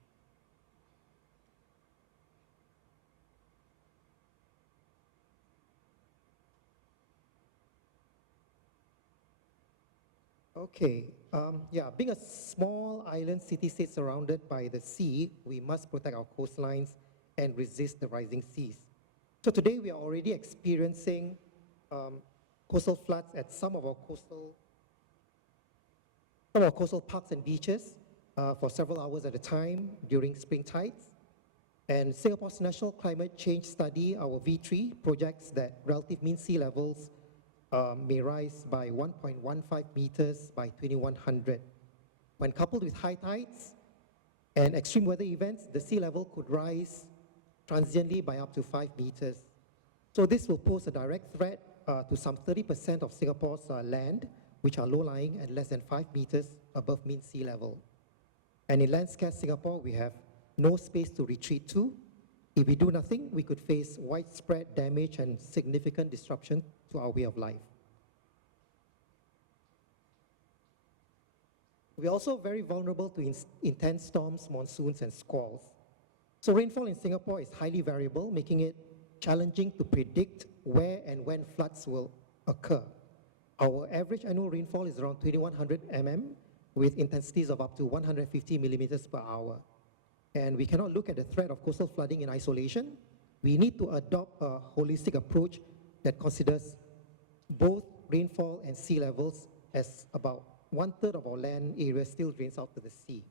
Okay, being a small island city-state surrounded by the sea, we must protect our coastlines and resist the rising seas. So today we are already experiencing coastal floods at some of our coastal parks and beaches for several hours at a time during spring tides. And Singapore's National Climate Change Study, our V3, projects that relative mean sea levels may rise by 1.15 meters by 2100. When coupled with high tides and extreme weather events, the sea level could rise transiently by up to 5 meters. So this will pose a direct threat to some 30% of Singapore's land, which are low-lying and less than 5 meters above mean sea level. And in land-scarce Singapore, we have no space to retreat to. If we do nothing, we could face widespread damage and significant disruption to our way of life. We are also very vulnerable to intense storms, monsoons, and squalls. So rainfall in Singapore is highly variable, making it challenging to predict where and when floods will occur. Our average annual rainfall is around 2100 mm, with intensities of up to 150 millimeters per hour. And we cannot look at the threat of coastal flooding in isolation. We need to adopt a holistic approach that considers both rainfall and sea levels, as about 1/3 of our land area still drains out to the sea.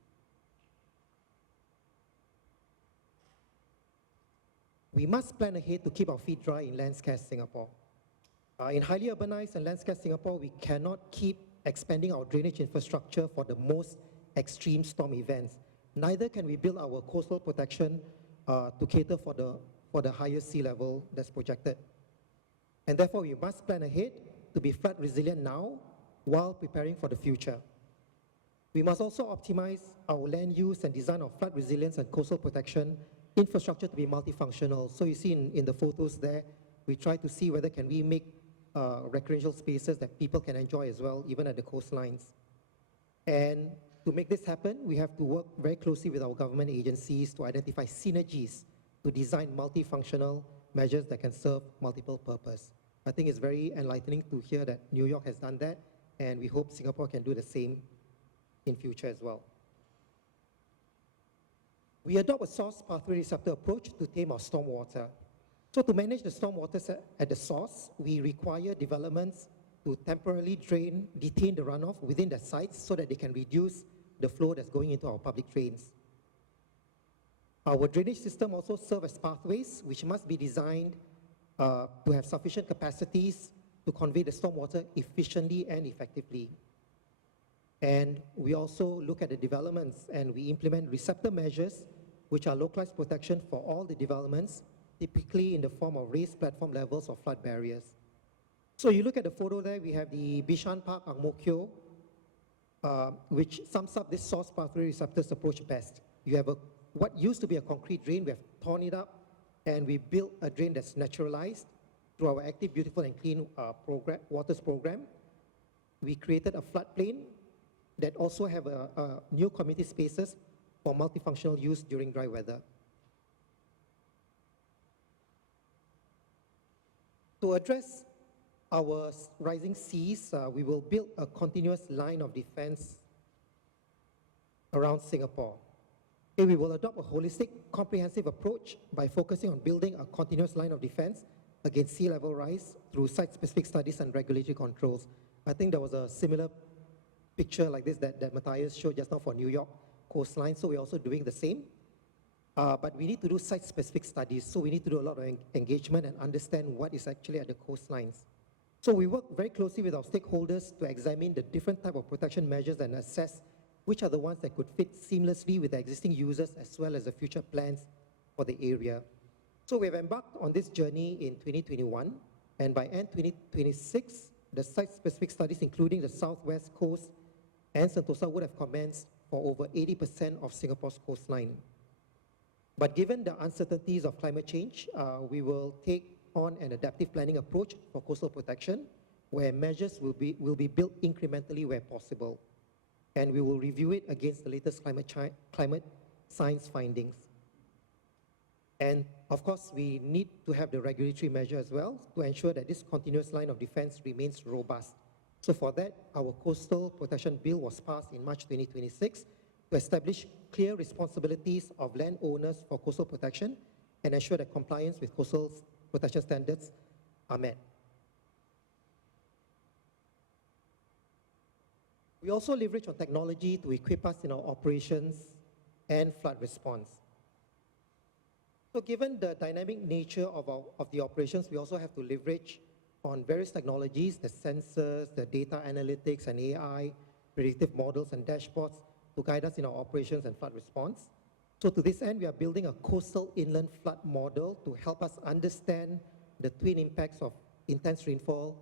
We must plan ahead to keep our feet dry in land-scarce Singapore. In highly urbanized and land-scarce Singapore, we cannot keep expanding our drainage infrastructure for the most extreme storm events. Neither can we build our coastal protection to cater for the higher sea level that's projected. And therefore, we must plan ahead to be flood resilient now while preparing for the future. We must also optimize our land use and design of flood resilience and coastal protection infrastructure to be multifunctional. So you see in the photos there, we try to see whether can we make recreational spaces that people can enjoy as well, even at the coastlines. And to make this happen, we have to work very closely with our government agencies to identify synergies to design multifunctional measures that can serve multiple purposes. I think it's very enlightening to hear that New York has done that, and we hope Singapore can do the same in future as well. We adopt a source pathway receptor approach to tame our stormwater. So to manage the stormwater at the source, we require developments to temporarily detain the runoff within the sites so that they can reduce the flow that's going into our public drains. Our drainage system also serves as pathways, which must be designed to have sufficient capacities to convey the stormwater efficiently and effectively. And we also look at the developments and we implement receptor measures, which are localized protection for all the developments, typically in the form of raised platform levels or flood barriers. So you look at the photo there, we have the Bishan Park, Ang Mo Kio, which sums up this source pathway receptors approach best. You have what used to be a concrete drain, we have torn it up, and we built a drain that's naturalized through our Active, Beautiful, and Clean Waters program. We created a floodplain that also have new community spaces for multifunctional use during dry weather. To address our rising seas, we will build a continuous line of defense around Singapore. We will adopt a holistic, comprehensive approach by focusing on building a continuous line of defense against sea level rise through site-specific studies and regulatory controls. I think there was a similar picture like this that Matthijs showed just now for New York coastline, so we're also doing the same. But we need to do site-specific studies, so we need to do a lot of engagement and understand what is actually at the coastlines. So we work very closely with our stakeholders to examine the different type of protection measures and assess which are the ones that could fit seamlessly with the existing users as well as the future plans for the area. So we have embarked on this journey in 2021, and by end 2026, the site-specific studies, including the southwest coast and Sentosa, would have commenced for over 80% of Singapore's coastline. But given the uncertainties of climate change, we will take on an adaptive planning approach for coastal protection, where measures will be built incrementally where possible. And we will review it against the latest climate science findings. And of course, we need to have the regulatory measure as well to ensure that this continuous line of defense remains robust. So for that, our Coastal Protection Bill was passed in March 2026 to establish clear responsibilities of landowners for coastal protection and ensure that compliance with coastal protection standards are met. We also leverage on technology to equip us in our operations and flood response. So given the dynamic nature of the operations, we also have to leverage on various technologies, the sensors, the data analytics and AI, predictive models and dashboards to guide us in our operations and flood response. So to this end, we are building a coastal inland flood model to help us understand the twin impacts of intense rainfall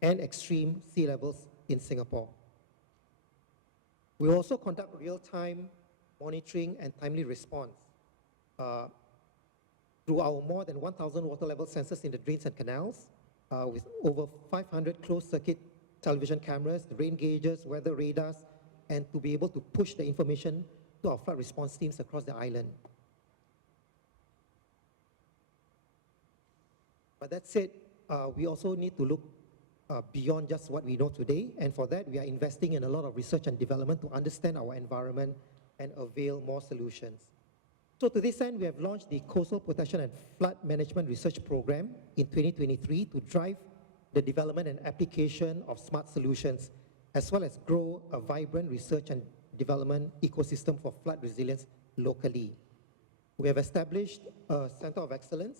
and extreme sea levels in Singapore. We also conduct real-time monitoring and timely response through our more than 1,000 water level sensors in the drains and canals, with over 500 closed-circuit television cameras, rain gauges, weather radars, and to be able to push the information to our flood response teams across the island. But that said, we also need to look beyond just what we know today, and for that, we are investing in a lot of research and development to understand our environment and avail more solutions. So to this end, we have launched the Coastal Protection and Flood Management Research Program in 2023 to drive the development and application of smart solutions, as well as grow a vibrant research and development ecosystem for flood resilience locally. We have established a Center of Excellence,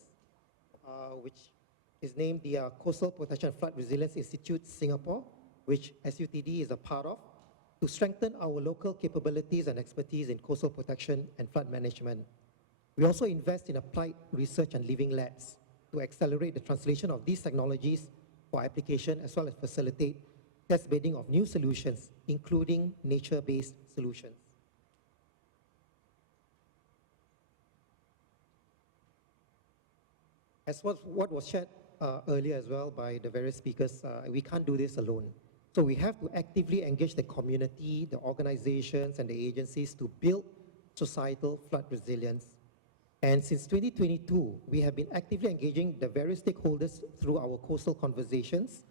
which is named the Coastal Protection and Flood Resilience Institute Singapore, which SUTD is a part of, to strengthen our local capabilities and expertise in coastal protection and flood management. We also invest in applied research and living labs to accelerate the translation of these technologies for application, as well as facilitate test bedding of new solutions, including nature-based solutions. As what was shared earlier as well by the various speakers, we can't do this alone. So we have to actively engage the community, the organizations, and the agencies to build societal flood resilience. And since 2022, we have been actively engaging the various stakeholders through our coastal conversations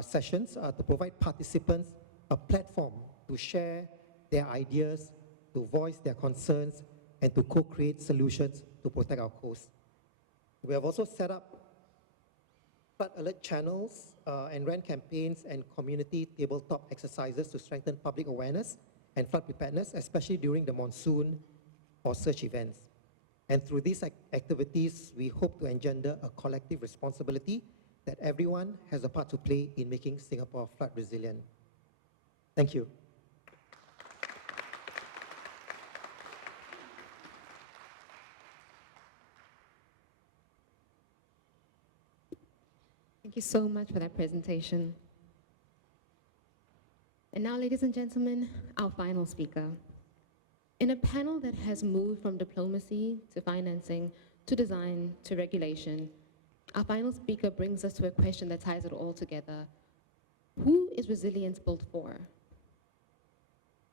sessions to provide participants a platform to share their ideas, to voice their concerns, and to co-create solutions to protect our coast. We have also set up flood alert channels and ran campaigns and community tabletop exercises to strengthen public awareness and flood preparedness, especially during the monsoon or surge events. And through these activities, we hope to engender a collective responsibility that everyone has a part to play in making Singapore flood resilient. Thank you. Thank you so much for that presentation. And now, ladies and gentlemen, our final speaker. In a panel that has moved from diplomacy to financing to design to regulation, our final speaker brings us to a question that ties it all together. Who is resilience built for?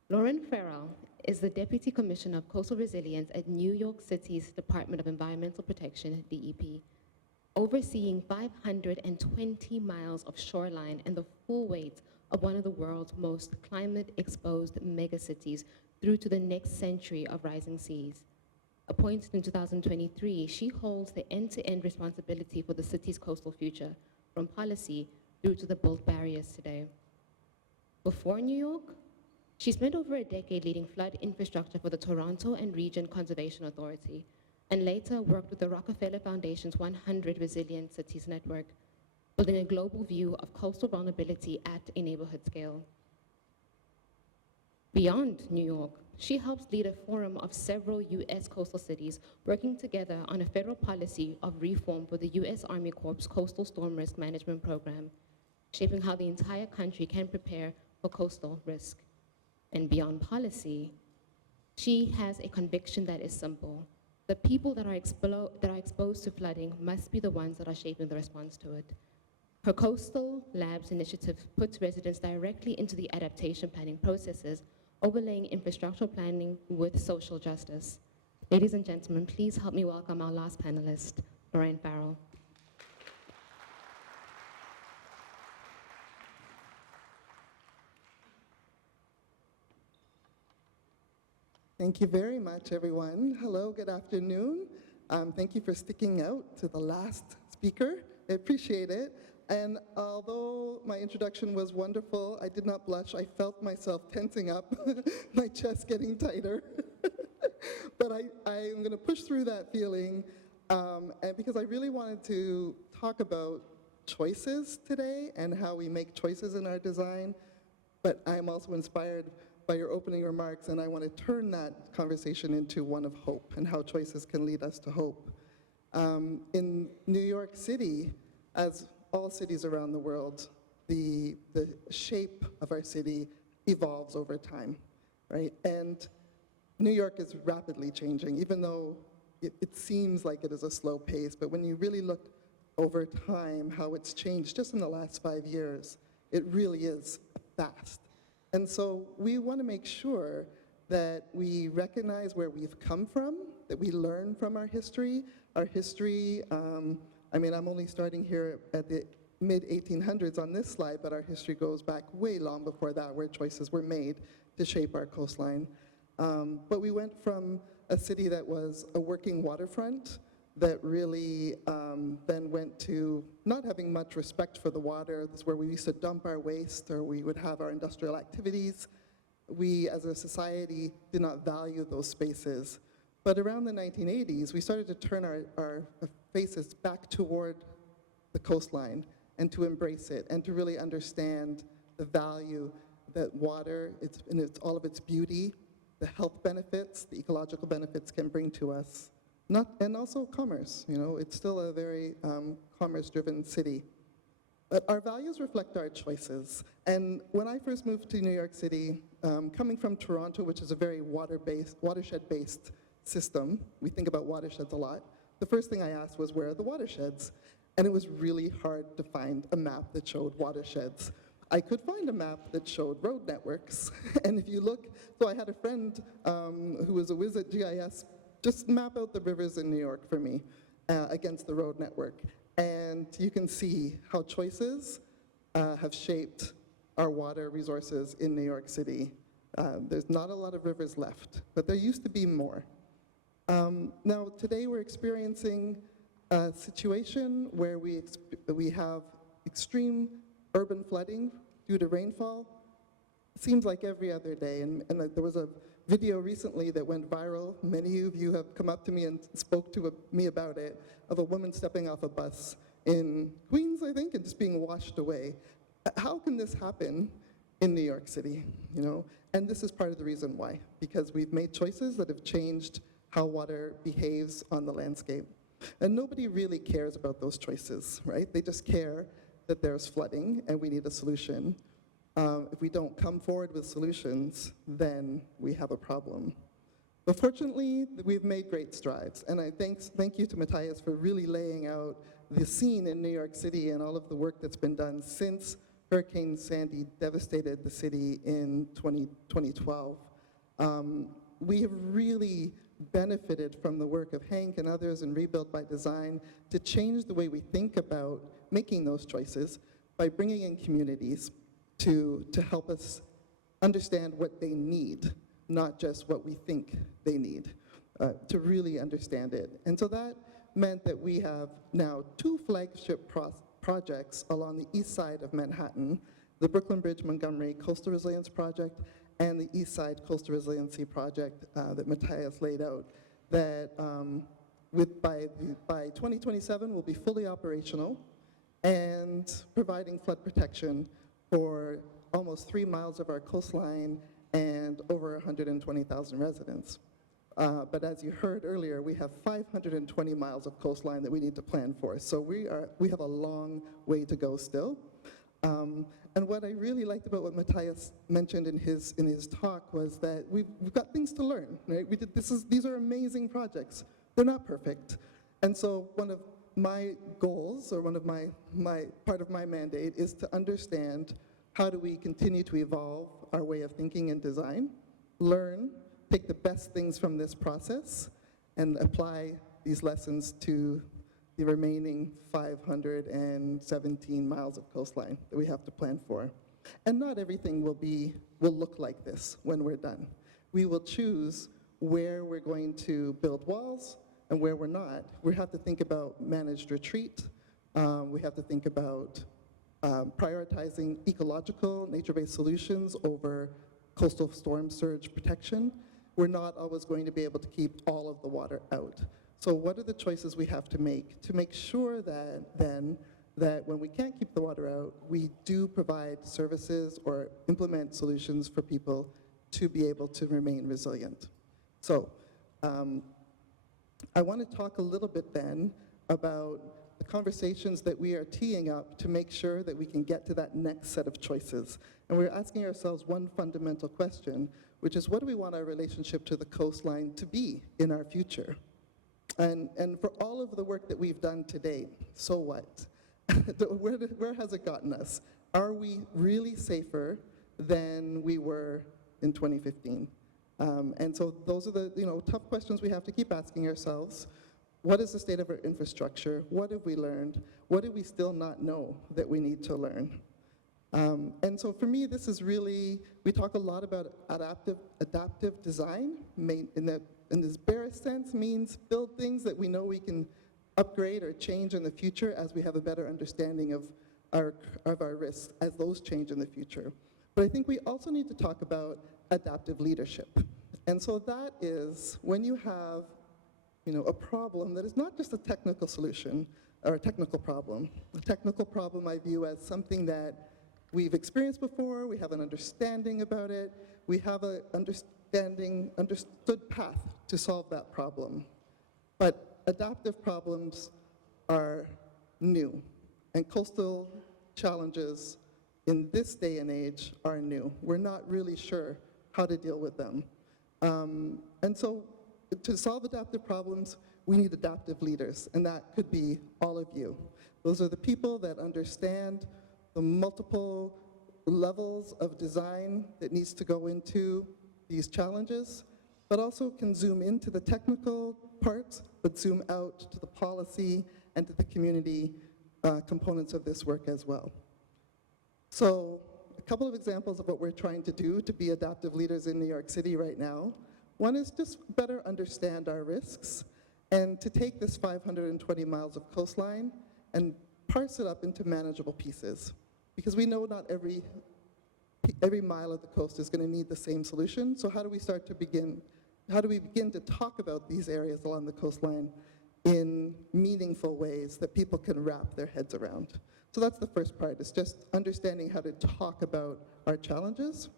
Farrell is the Deputy Commissioner of Coastal Resilience at New York City's Department of Environmental Protection, DEP, overseeing 520 miles of shoreline and the full weight of one of the world's most climate-exposed megacities through to the next century of rising seas. Appointed in 2023, she holds the end-to-end responsibility for the city's coastal future, from policy through to the built barriers today. Before New York, she spent over a decade leading flood infrastructure for the Toronto and Region Conservation Authority, and later worked with the Rockefeller Foundation's 100 Resilient Cities Network, building a global view of coastal vulnerability at a neighborhood scale. Beyond New York, she helps lead a forum of several US coastal cities working together on a federal policy of reform for the US Army Corps' Coastal Storm Risk Management Program, shaping how the entire country can prepare for coastal risk. And beyond policy, she has a conviction that is simple. The people that are exposed to flooding must be the ones that are shaping the response to it. Her Coastal Labs initiative puts residents directly into the adaptation planning processes, overlaying infrastructural planning with social justice. Ladies and gentlemen, please help me welcome our last panelist, Laurian Farrell. Thank you very much, everyone. Hello, good afternoon. Thank you for sticking out to the last speaker. I appreciate it. And although my introduction was wonderful, I did not blush. I felt myself tensing up, my chest getting tighter. But I'm going to push through that feeling and because I really wanted to talk about choices today and how we make choices in our design. But I'm also inspired by your opening remarks, and I want to turn that conversation into one of hope and how choices can lead us to hope. In New York City, as all cities around the world, the shape of our city evolves over time, right? And New York is rapidly changing, even though it seems like it is a slow pace, but when you really look over time how it's changed just in the last 5 years, it really is fast. And so we want to make sure that we recognize where we've come from, that we learn from our history. Our history, I mean, I'm only starting here at the mid-1800s on this slide, but our history goes back way long before that, where choices were made to shape our coastline. But we went from a city that was a working waterfront that really then went to not having much respect for the water. That's where we used to dump our waste, or we would have our industrial activities. We, as a society, did not value those spaces. But around the 1980s, we started to turn our faces back toward the coastline and to embrace it and to really understand the value that water, in all of its beauty, the health benefits, the ecological benefits can bring to us. And also commerce, you know, it's still a very commerce-driven city. But our values reflect our choices. And when I first moved to New York City, coming from Toronto, which is a very watershed-based system, we think about watersheds a lot, the first thing I asked was, where are the watersheds? And it was really hard to find a map that showed watersheds. I could find a map that showed road networks. And if you look, so I had a friend who was a whiz at GIS, just map out the rivers in New York for me against the road network. And you can see how choices have shaped our water resources in New York City. There's not a lot of rivers left, but there used to be more. Now, today we're experiencing a situation where we have extreme urban flooding due to rainfall. It seems like every other day, and there was a video recently that went viral. Many of you have come up to me and spoke to me about it, of a woman stepping off a bus in Queens, I think, and just being washed away. How can this happen in New York City, you know? And this is part of the reason why, because we've made choices that have changed how water behaves on the landscape. And nobody really cares about those choices, right? They just care that there's flooding and we need a solution. If we don't come forward with solutions, then we have a problem. But fortunately, we've made great strides. And I thank you to Matthijs for really laying out the scene in New York City and all of the work that's been done since Hurricane Sandy devastated the city in 2012. We have really benefited from the work of Henk and others in Rebuild by Design to change the way we think about making those choices by bringing in communities to help us understand what they need, not just what we think they need, to really understand it. And so that meant that we have now 2 flagship projects along the east side of Manhattan. the Brooklyn Bridge Montgomery Coastal Resilience Project and the East Side Coastal Resiliency Project that Matthijs laid out, that by 2027 will be fully operational and providing flood protection for almost 3 miles of our coastline and over 120,000 residents. But as you heard earlier, we have 520 miles of coastline that we need to plan for. So we have a long way to go still. And what I really liked about what Matthijs mentioned in his talk was that we've got things to learn, right? These are amazing projects. They're not perfect. And so one of my goals, or one of my part of my mandate, is to understand how do we continue to evolve our way of thinking and design, learn, take the best things from this process, and apply these lessons to the remaining 517 miles of coastline that we have to plan for. And not everything will look like this when we're done. We will choose where we're going to build walls and where we're not. We have to think about managed retreat. We have to think about prioritizing ecological, nature-based solutions over coastal storm surge protection. We're not always going to be able to keep all of the water out. So what are the choices we have to make sure that when we can't keep the water out, we do provide services or implement solutions for people to be able to remain resilient. So I want to talk a little bit then about the conversations that we are teeing up to make sure that we can get to that next set of choices. And we're asking ourselves one fundamental question, which is, what do we want our relationship to the coastline to be in our future? And for all of the work that we've done to date, so what? Where has it gotten us? Are we really safer than we were in 2015? And so those are the tough questions we have to keep asking ourselves. What is the state of our infrastructure? What have we learned? What do we still not know that we need to learn? And so for me, this is really, we talk a lot about adaptive design, in this barest sense means build things that we know we can upgrade or change in the future as we have a better understanding of our risks as those change in the future. But I think we also need to talk about adaptive leadership. And so that is when you have a problem that is not just a technical solution or a technical problem. A technical problem I view as something that we've experienced before, we have an understanding about it, we have an understood path to solve that problem. But adaptive problems are new, and coastal challenges in this day and age are new. We're not really sure how to deal with them. And so to solve adaptive problems, we need adaptive leaders, and that could be all of you. Those are the people that understand the multiple levels of design that needs to go into these challenges, but also can zoom into the technical parts, but zoom out to the policy and to the community components of this work as well. So a couple of examples of what we're trying to do to be adaptive leaders in New York City right now. One is just better understand our risks and to take this 520 miles of coastline and parse it up into manageable pieces. Because we know not every mile of the coast is going to need the same solution. So how do we begin to talk about these areas along the coastline in meaningful ways that people can wrap their heads around? So that's the first part, is just understanding how to talk about our challenges.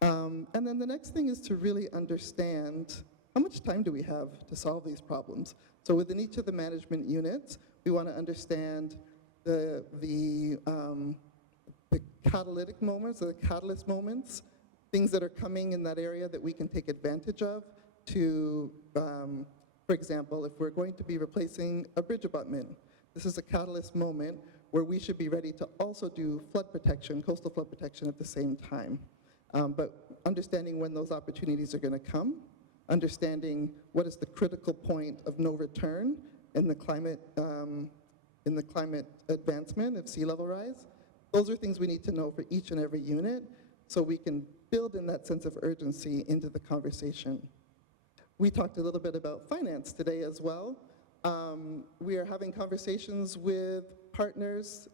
And then the next thing is to really understand how much time do we have to solve these problems. So within each of the management units, we want to understand the catalytic moments, or the catalyst moments, things that are coming in that area that we can take advantage of to, for example, if we're going to be replacing a bridge abutment, this is a catalyst moment where we should be ready to also do flood protection, coastal flood protection at the same time. But understanding when those opportunities are going to come, understanding what is the critical point of no return in the climate advancement of sea level rise. Those are things we need to know for each and every unit so we can build in that sense of urgency into the conversation. We talked a little bit about finance today as well. We are having conversations with partners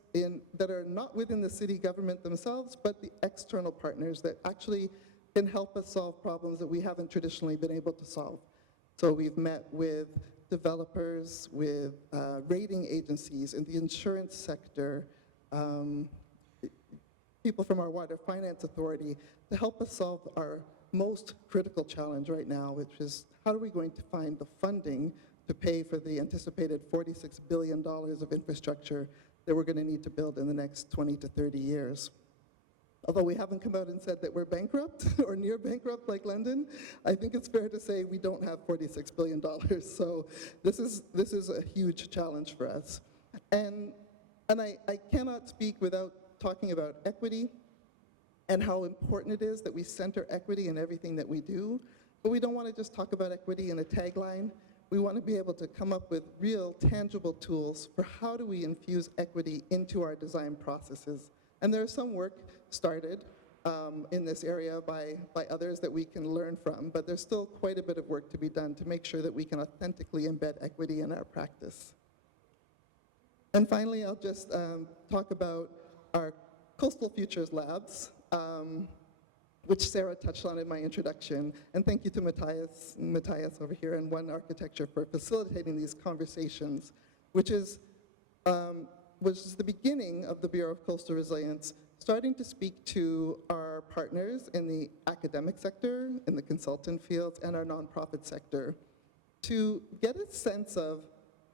that are not within the city government themselves, but the external partners that actually can help us solve problems that we haven't traditionally been able to solve. So we've met with developers, with rating agencies in the insurance sector, people from our Water Finance Authority to help us solve our most critical challenge right now, which is how are we going to find the funding to pay for the anticipated $46 billion of infrastructure that we're going to need to build in the next 20 to 30 years. Although we haven't come out and said that we're bankrupt or near bankrupt like London, I think it's fair to say we don't have $46 billion. So this is a huge challenge for us. And I cannot speak without talking about equity and how important it is that we center equity in everything that we do. But we don't want to just talk about equity in a tagline. We want to be able to come up with real, tangible tools for how do we infuse equity into our design processes. And there's some work started in this area by others that we can learn from, but there's still quite a bit of work to be done to make sure that we can authentically embed equity in our practice. And finally, I'll just talk about our Coastal Futures Labs, which Sarah touched on in my introduction. And thank you to Matthijs over here and One Architecture for facilitating these conversations, which is the beginning of the Bureau of Coastal Resilience, starting to speak to our partners in the academic sector, in the consultant fields, and our nonprofit sector to get a sense of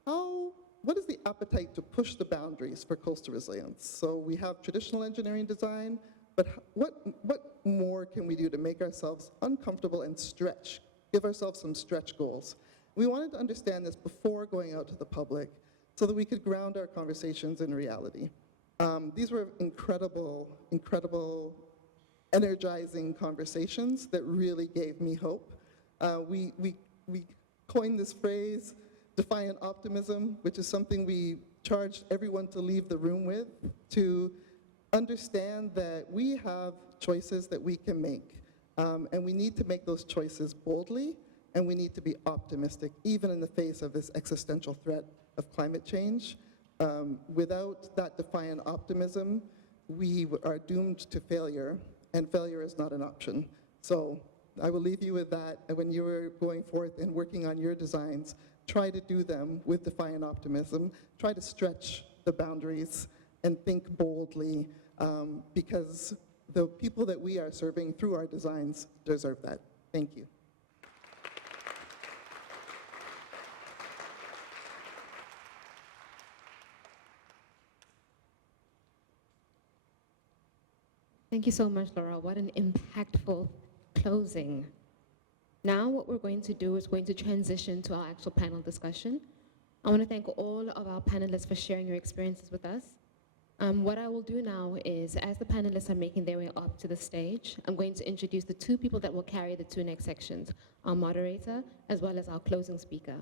what is the appetite to push the boundaries for coastal resilience. So we have traditional engineering design, but what more can we do to make ourselves uncomfortable and stretch, give ourselves some stretch goals? We wanted to understand this before going out to the public so that we could ground our conversations in reality. These were incredible, energizing conversations that really gave me hope. We coined this phrase, defiant optimism, which is something we charged everyone to leave the room with, to understand that we have choices that we can make. And we need to make those choices boldly, and we need to be optimistic, even in the face of this existential threat of climate change. Without that defiant optimism, we are doomed to failure, and failure is not an option. So I will leave you with that, and when you are going forth and working on your designs, try to do them with defiant optimism, try to stretch the boundaries, and think boldly, because the people that we are serving through our designs deserve that. Thank you. Thank you so much, Laura. What an impactful closing. Now what we're going to do is going to transition to our actual panel discussion. I want to thank all of our panelists for sharing your experiences with us. What I will do now is, as the panelists are making their way up to the stage, I'm going to introduce the two people that will carry the two next sections, our moderator as well as our closing speaker.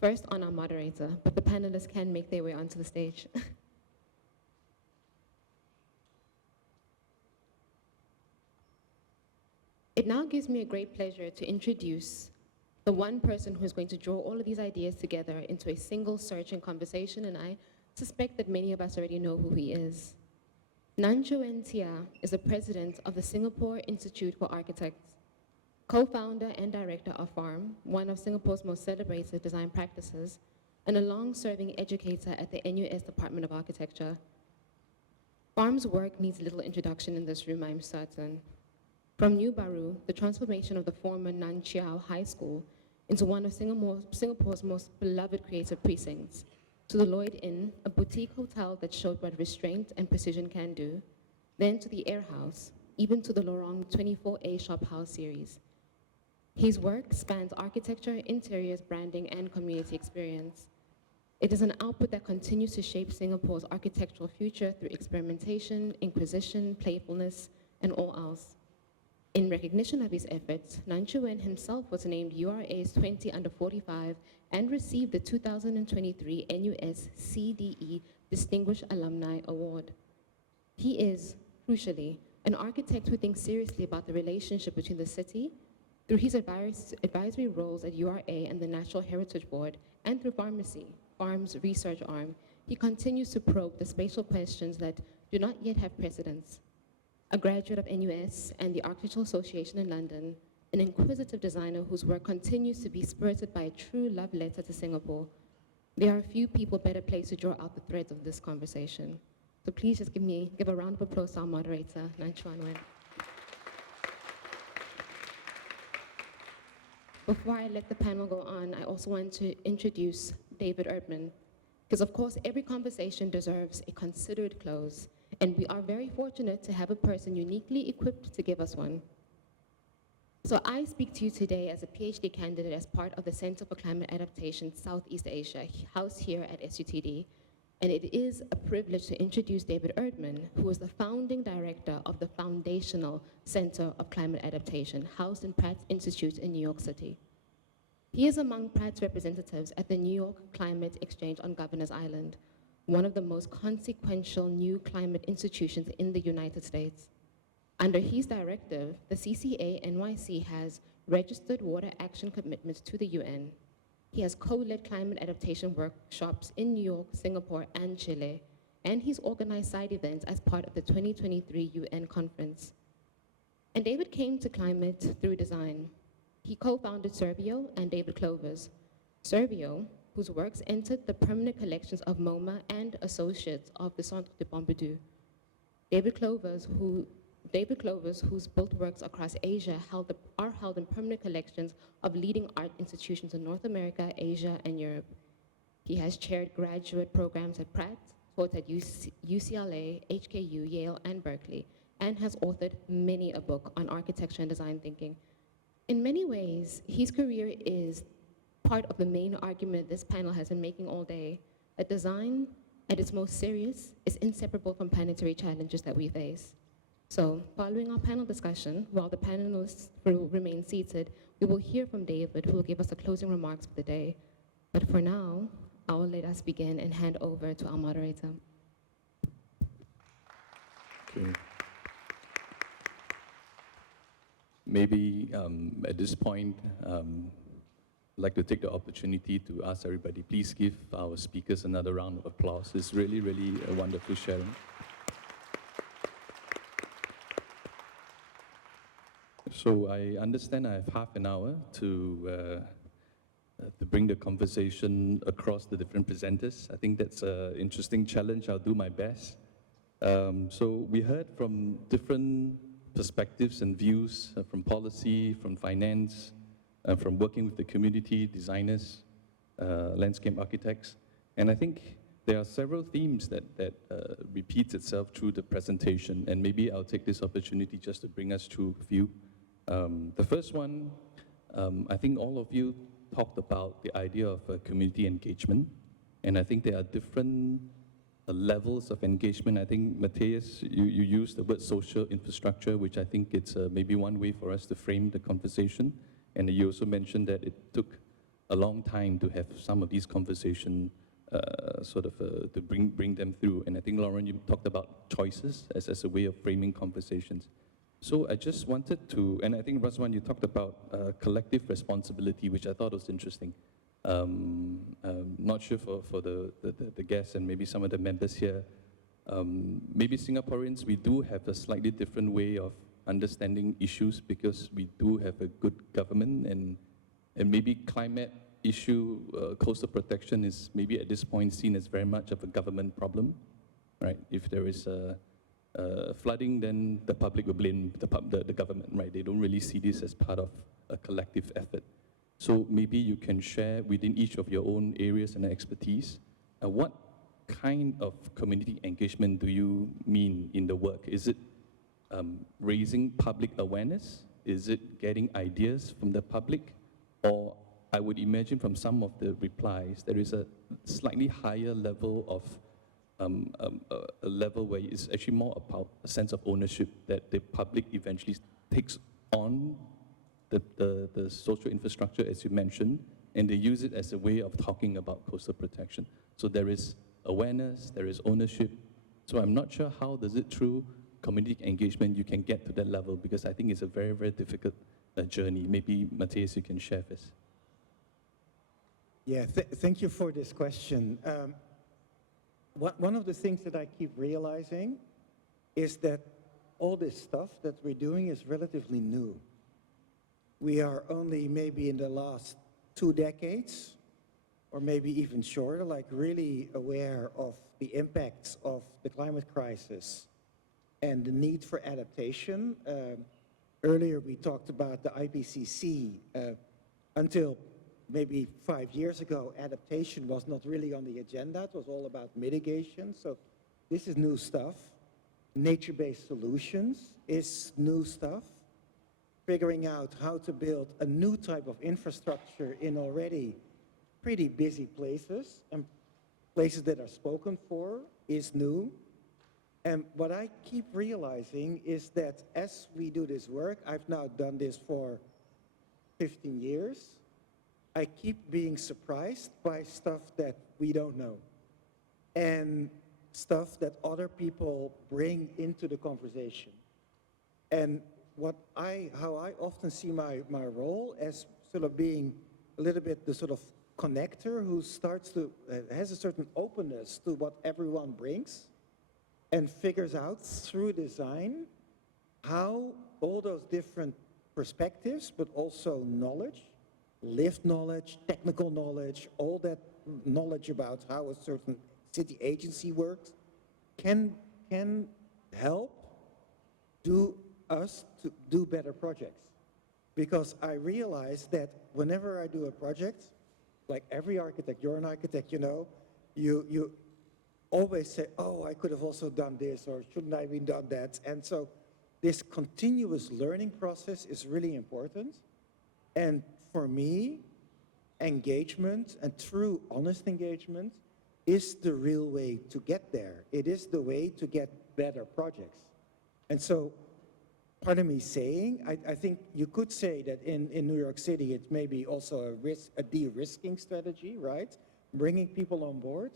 First on our moderator, but the panelists can make their way onto the stage. It now gives me a great pleasure to introduce the one person who is going to draw all of these ideas together into a single searching conversation, and I suspect that many of us already know who he is. Nan Chuen Tia is the president of the Singapore Institute for Architects, co-founder and director of FARM, one of Singapore's most celebrated design practices, and a long-serving educator at the NUS Department of Architecture. FARM's work needs little introduction in this room, I'm certain. From New Bouw, the transformation of the former Nan Chiau High School into one of Singapore's most beloved creative precincts, to the Lloyd Inn, a boutique hotel that showed what restraint and precision can do, then to the Air House, even to the Lorong 24A Shop House series. His work spans architecture, interiors, branding, and community experience. It is an output that continues to shape Singapore's architectural future through experimentation, inquisition, playfulness, and all else. In recognition of his efforts, Nan Chuen himself was named URA's 20 Under 45 and received the 2023 NUS CDE Distinguished Alumni Award. He is, crucially, an architect who thinks seriously about the relationship between the city, through his advisory roles at URA and the Natural Heritage Board, and through Pharmacy, FARM's research arm. he continues to probe the spatial questions that do not yet have precedence. A graduate of NUS and the Architectural Association in London, an inquisitive designer whose work continues to be spirited by a true love letter to Singapore, there are few people better placed to draw out the threads of this conversation. So please just give a round of applause to our moderator, Nanchuan Wen. Before I let the panel go on, I also want to introduce David Erdman, because of course every conversation deserves a considered close, and we are very fortunate to have a person uniquely equipped to give us one. So I speak to you today as a PhD candidate as part of the Center for Climate Adaptation Southeast Asia, housed here at SUTD, and it is a privilege to introduce David Erdman, who is the founding director of the Foundational Center of Climate Adaptation, housed in Pratt Institute in New York City. He is among Pratt's representatives at the New York Climate Exchange on Governor's Island, one of the most consequential new climate institutions in the United States. Under his directive, the CCA NYC has registered water action commitments to the UN. He has co-led climate adaptation workshops in New York, Singapore, and Chile, and he's organized side events as part of the 2023 UN conference. And David came to climate through design. He co-founded Servio and David Clovers. Servio, whose works entered the permanent collections of MoMA and Associates of the Centre de Pompidou. David Clovers, whose built works across Asia are held in permanent collections of leading art institutions in North America, Asia, and Europe. He has chaired graduate programs at Pratt, taught at UCLA, HKU, Yale, and Berkeley, and has authored many a book on architecture and design thinking. In many ways, his career is part of the main argument this panel has been making all day, that design, at its most serious, is inseparable from planetary challenges that we face. So, following our panel discussion, while the panelists will remain seated, we will hear from David, who will give us the closing remarks for the day. But for now, I will let us begin and hand over to our moderator. Okay. Maybe at this point, I'd like to take the opportunity to ask everybody, please give our speakers another round of applause. It's really, really a wonderful sharing. So I understand I have half an hour to bring the conversation across the different presenters. I think that's an interesting challenge. I'll do my best. So we heard from different perspectives and views from policy, from finance, from working with the community, designers, landscape architects. And I think there are several themes that repeats itself through the presentation. And maybe I'll take this opportunity just to bring us through a few. The first one, I think all of you talked about the idea of community engagement, and I think there are different levels of engagement. I think, Matthijs, you used the word social infrastructure, which I think it's maybe one way for us to frame the conversation, and you also mentioned that it took a long time to have some of these conversations to bring them through, and I think, Laurian, you talked about choices as a way of framing conversations. So I just wanted to, and I think, Ridzuan, you talked about collective responsibility, which I thought was interesting. Not sure for the guests and maybe some of the members here. Maybe Singaporeans, we do have a slightly different way of understanding issues because we do have a good government, and maybe climate issue, coastal protection is maybe at this point seen as very much of a government problem, right? If there is flooding, then the public will blame the government, right? They don't really see this as part of a collective effort. So maybe you can share within each of your own areas and expertise, what kind of community engagement do you mean in the work? Is it raising public awareness? Is it getting ideas from the public? Or I would imagine from some of the replies, there is a slightly higher level of a level where it's actually more about a sense of ownership that the public eventually takes on the social infrastructure, as you mentioned, and they use it as a way of talking about coastal protection. So there is awareness, there is ownership. So I'm not sure how does it through community engagement you can get to that level, because I think it's a very, very difficult journey. Maybe, Matthijs, you can share this. Yeah, thank you for this question. one of the things that I keep realizing is that all this stuff that we're doing is relatively new. We are only maybe in the last 2 decades, or maybe even shorter, like really aware of the impacts of the climate crisis and the need for adaptation. Earlier we talked about the IPCC. Until maybe 5 years ago, adaptation was not really on the agenda. It was all about mitigation. So this is new stuff. Nature-based solutions is new stuff. Figuring out how to build a new type of infrastructure in already pretty busy places, and places that are spoken for is new. And what I keep realizing is that as we do this work, I've now done this for 15 years, I keep being surprised by stuff that we don't know. And stuff that other people bring into the conversation. And how I often see my role as sort of being a little bit the sort of connector who starts to, has a certain openness to what everyone brings and figures out through design how all those different perspectives, but also knowledge, lived knowledge, technical knowledge, all that knowledge about how a certain city agency works can help us to do better projects. Because I realize that whenever I do a project, like every architect, you're an architect, you know, you always say, oh, I could have also done this, or shouldn't I have done that? And so this continuous learning process is really important. And for me, engagement and true honest engagement is the real way to get there. It is the way to get better projects. And so part of me saying, I think you could say that in New York City, it's maybe also a de-risking strategy, right? Bringing people on board.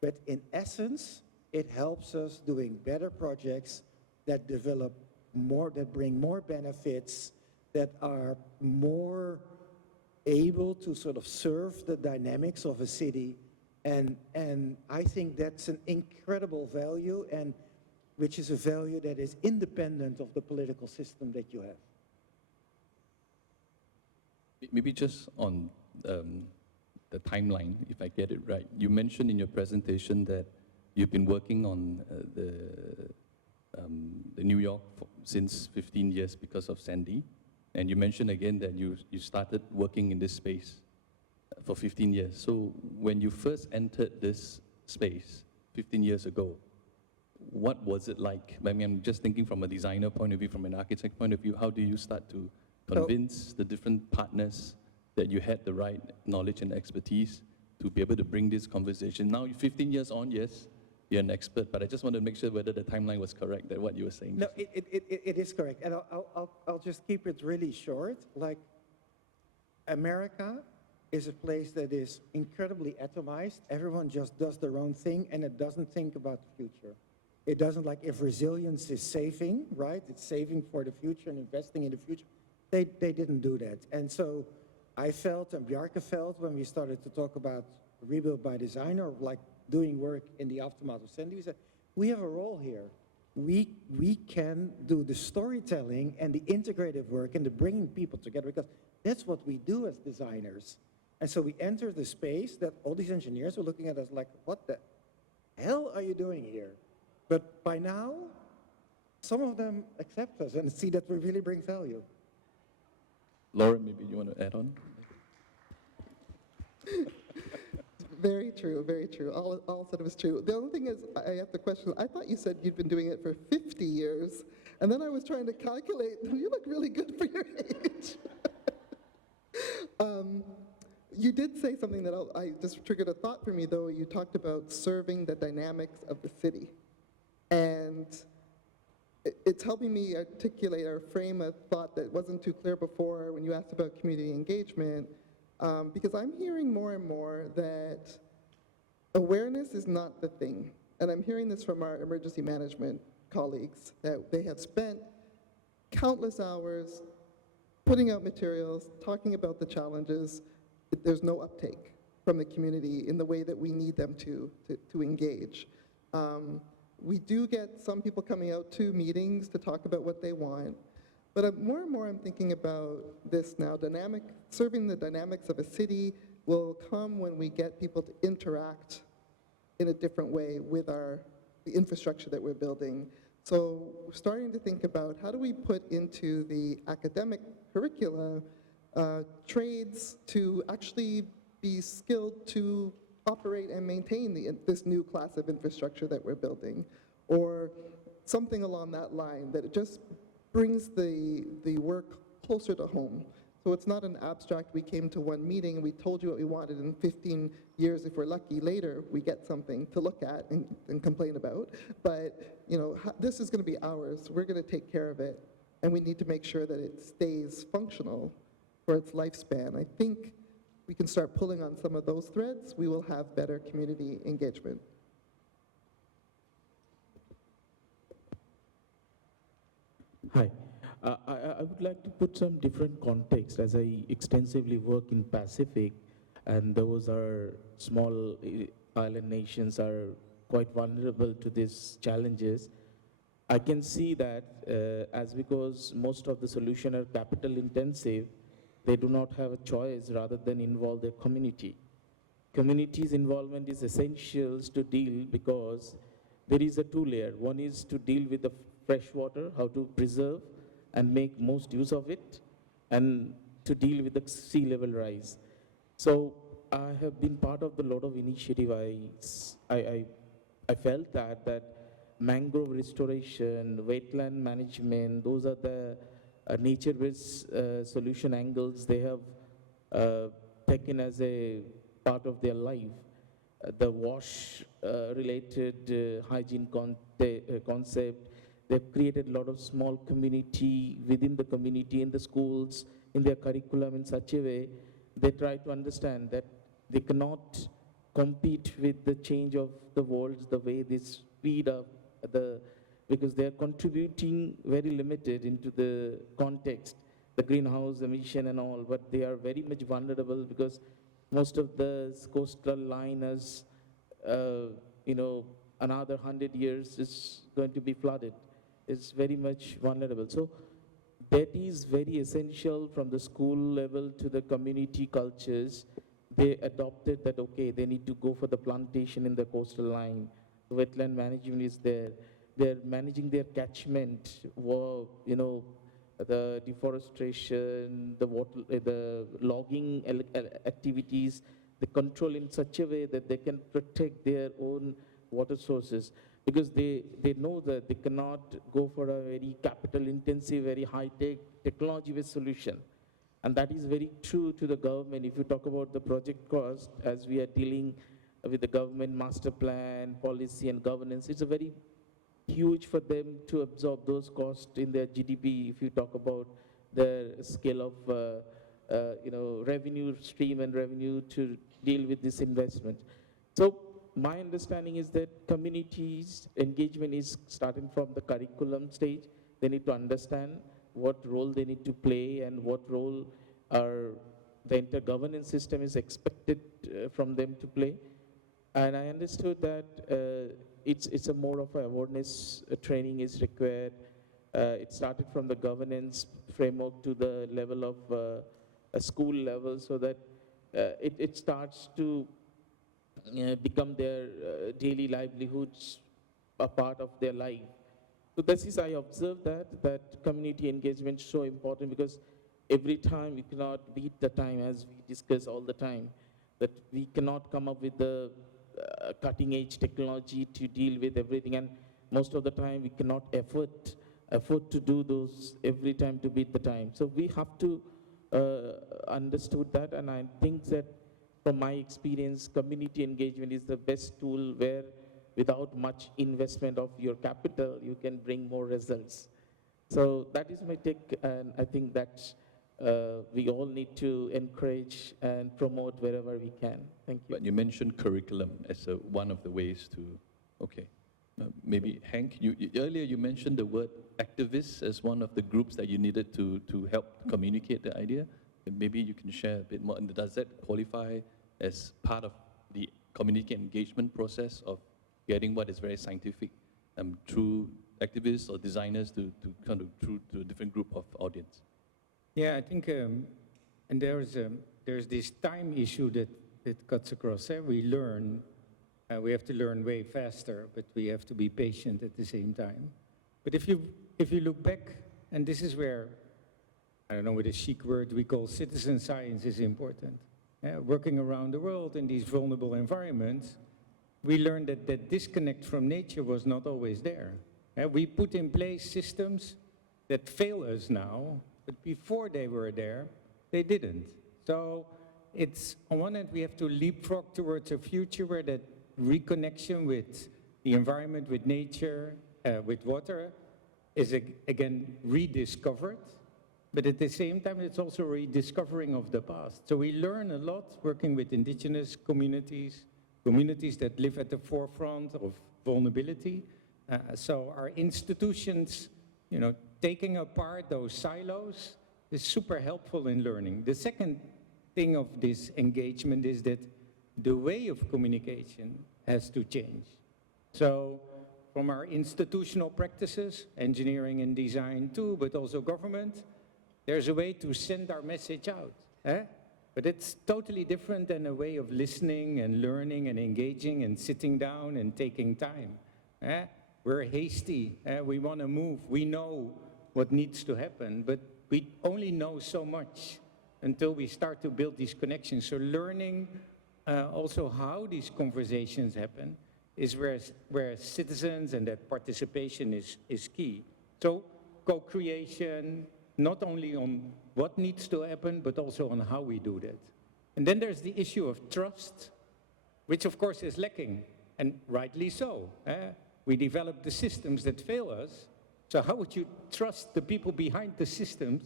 But in essence, it helps us doing better projects that develop more, that bring more benefits, that are more able to sort of serve the dynamics of a city. And I think that's an incredible value, and which is a value that is independent of the political system that you have. Maybe just on the timeline, if I get it right. You mentioned in your presentation that you've been working on the New York since 15 years because of Sandy. And you mentioned again that you started working in this space for 15 years. So when you first entered this space 15 years ago, what was it like? I mean, I'm just thinking from a designer point of view, from an architect point of view, how do you start to convince the different partners that you had the right knowledge and expertise to be able to bring this conversation? Now, 15 years on, yes, you're an expert, but I just want to make sure whether the timeline was correct, that what you were saying. No, it is correct. And I'll just keep it really short. Like, America is a place that is incredibly atomized. Everyone just does their own thing, and it doesn't think about the future. It doesn't, like, if resilience is saving, right? It's saving for the future and investing in the future. They didn't do that. And so I felt, and Bjarke felt, when we started to talk about rebuild by design, or like doing work in the aftermath of Sandy, we said, we have a role here. We can do the storytelling and the integrative work and the bringing people together, because that's what we do as designers. And so we entered the space that all these engineers were looking at us like, what the hell are you doing here? But by now, some of them accept us and see that we really bring value. Laura, maybe you want to add on? Very true, very true. All said was true. The only thing is, I have the question, I thought you said you'd been doing it for 50 years, and then I was trying to calculate, you look really good for your age. You did say something that I just triggered a thought for me, though. You talked about serving the dynamics of the city. And it's helping me articulate or frame a thought that wasn't too clear before when you asked about community engagement, because I'm hearing more and more that awareness is not the thing. And I'm hearing this from our emergency management colleagues, that they have spent countless hours putting out materials, talking about the challenges. There's no uptake from the community in the way that we need them to engage. We do get some people coming out to meetings to talk about what they want, but more and more I'm thinking about this now. Serving the dynamics of a city will come when we get people to interact in a different way with the infrastructure that we're building. So we're starting to think about how do we put into the academic curricula trades to actually be skilled to operate and maintain this new class of infrastructure that we're building, or something along that line, that it just brings the work closer to home. So it's not an abstract, we came to one meeting and we told you what we wanted, and 15 years, if we're lucky, later, we get something to look at and complain about. But this is going to be ours, we're going to take care of it, and we need to make sure that it stays functional for its lifespan. I think we can start pulling on some of those threads, we will have better community engagement. Hi. I would like to put some different context as I extensively work in Pacific, and those are small island nations are quite vulnerable to these challenges. I can see that as because most of the solutions are capital intensive, they do not have a choice rather than involve their community. Community's involvement is essential to deal because there is a two-layer. One is to deal with the fresh water, how to preserve and make most use of it, and to deal with the sea level rise. So I have been part of a lot of initiative. I felt that mangrove restoration, wetland management, those are the nature-based solution angles they have taken as a part of their life. The wash-related hygiene concept, they've created a lot of small community within the community, in the schools, in their curriculum in such a way, they try to understand that they cannot compete with the change of the world the way they speed up, because they're contributing very limited into the context, the greenhouse emission and all, but they are very much vulnerable because most of the coastal line is, another 100 years is going to be flooded. It's very much vulnerable. So that is very essential from the school level to the community cultures. They adopted that, okay, they need to go for the plantation in the coastal line. The wetland management is there. They're managing their catchment, the deforestation, the logging activities, they control in such a way that they can protect their own water sources, because they know that they cannot go for a very capital-intensive, very high-tech, technology-based solution. And that is very true to the government. If you talk about the project cost, as we are dealing with the government master plan, policy, and governance, it's a very huge for them to absorb those costs in their GDP. If you talk about the scale of revenue stream and revenue to deal with this investment. So my understanding is that communities engagement is starting from the curriculum stage. They need to understand what role they need to play and what role the intergovernance system is expected from them to play. And I understood that it's a more of a awareness training is required. It started from the governance framework to the level of a school level, so that it starts to become their daily livelihoods, a part of their life. So this is, I observed that community engagement is so important, because every time we cannot beat the time, as we discuss all the time, that we cannot come up with the cutting edge technology to deal with everything, and most of the time we cannot afford to do those every time to beat the time. So we have to understood that, and I think that from my experience, community engagement is the best tool where without much investment of your capital, you can bring more results. So that is my take, and I think that we all need to encourage and promote wherever we can. Thank you. But you mentioned curriculum as one of the ways to, okay. Maybe Henk, earlier you mentioned the word activists as one of the groups that you needed to help communicate the idea. And maybe you can share a bit more. And does that qualify as part of the community engagement process of getting what is very scientific through activists or designers to kind of through to a different group of audience? Yeah, I think, and there's this time issue that cuts across. We learn, we have to learn way faster, but we have to be patient at the same time. But if you look back, and this is where, I don't know what a chic word we call citizen science is important. Working around the world in these vulnerable environments, we learned that that disconnect from nature was not always there. We put in place systems that fail us now, but before they were there, they didn't. So it's, on one hand, we have to leapfrog towards a future where that reconnection with the environment, with nature, with water, is again rediscovered. But at the same time, it's also a rediscovering of the past. So we learn a lot working with indigenous communities, communities that live at the forefront of vulnerability. So our institutions, you know, taking apart those silos is super helpful in learning. The second thing of this engagement is that the way of communication has to change. So from our institutional practices, engineering and design too, but also government, there's a way to send our message out. But it's totally different than a way of listening and learning and engaging and sitting down and taking time. We're hasty, we want to move, we know what needs to happen, but we only know so much until we start to build these connections. So learning also how these conversations happen is where citizens and that participation is key. So co-creation, not only on what needs to happen, but also on how we do that. And then there's the issue of trust, which of course is lacking, and rightly so. We develop the systems that fail us, so how would you trust the people behind the systems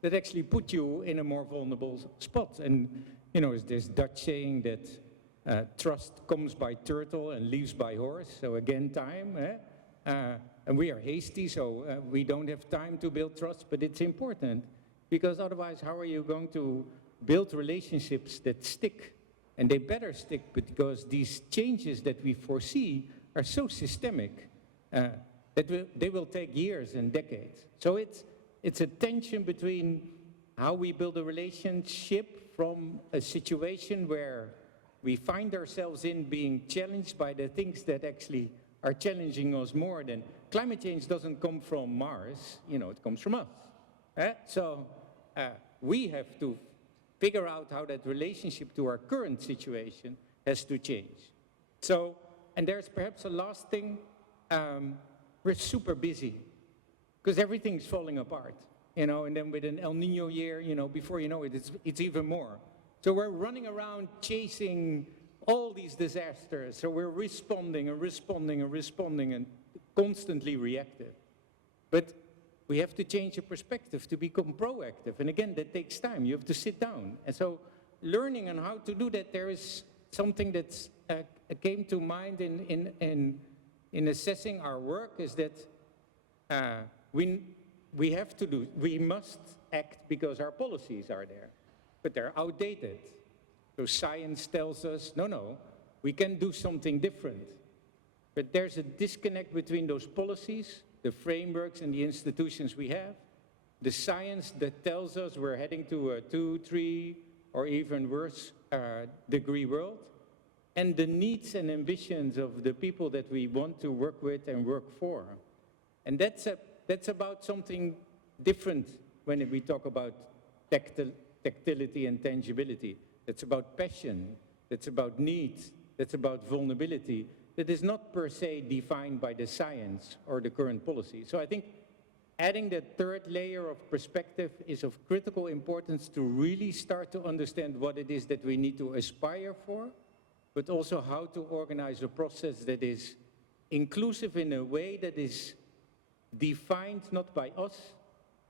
that actually put you in a more vulnerable spot? And you know, there's Dutch saying that trust comes by turtle and leaves by horse, so again, time. And we are hasty, so we don't have time to build trust, but it's important, because otherwise, how are you going to build relationships that stick? And they better stick, because these changes that we foresee are so systemic that they will take years and decades. So it's a tension between how we build a relationship from a situation where we find ourselves in being challenged by the things that actually are challenging us more than climate change doesn't come from Mars, you know, it comes from us. So we have to figure out how that relationship to our current situation has to change. So, and there's perhaps a last thing, we're super busy because everything's falling apart, you know, and then with an El Nino year, you know, before you know it, it's even more. So we're running around chasing all these disasters, so we're responding and responding and responding and constantly reactive. But we have to change the perspective to become proactive, and again, that takes time. You have to sit down. And so learning on how to do that, there is something that came to mind in assessing our work, is that we must act because our policies are there, but they're outdated. So science tells us, no, we can do something different. But there's a disconnect between those policies, the frameworks and the institutions we have, the science that tells us we're heading to a 2, 3, or even worse degree world, and the needs and ambitions of the people that we want to work with and work for. And that's about something different when we talk about tactility and tangibility. It's about passion, it's about needs, it's about vulnerability. That is not per se defined by the science or the current policy. So I think adding that third layer of perspective is of critical importance to really start to understand what it is that we need to aspire for, but also how to organize a process that is inclusive in a way that is defined not by us,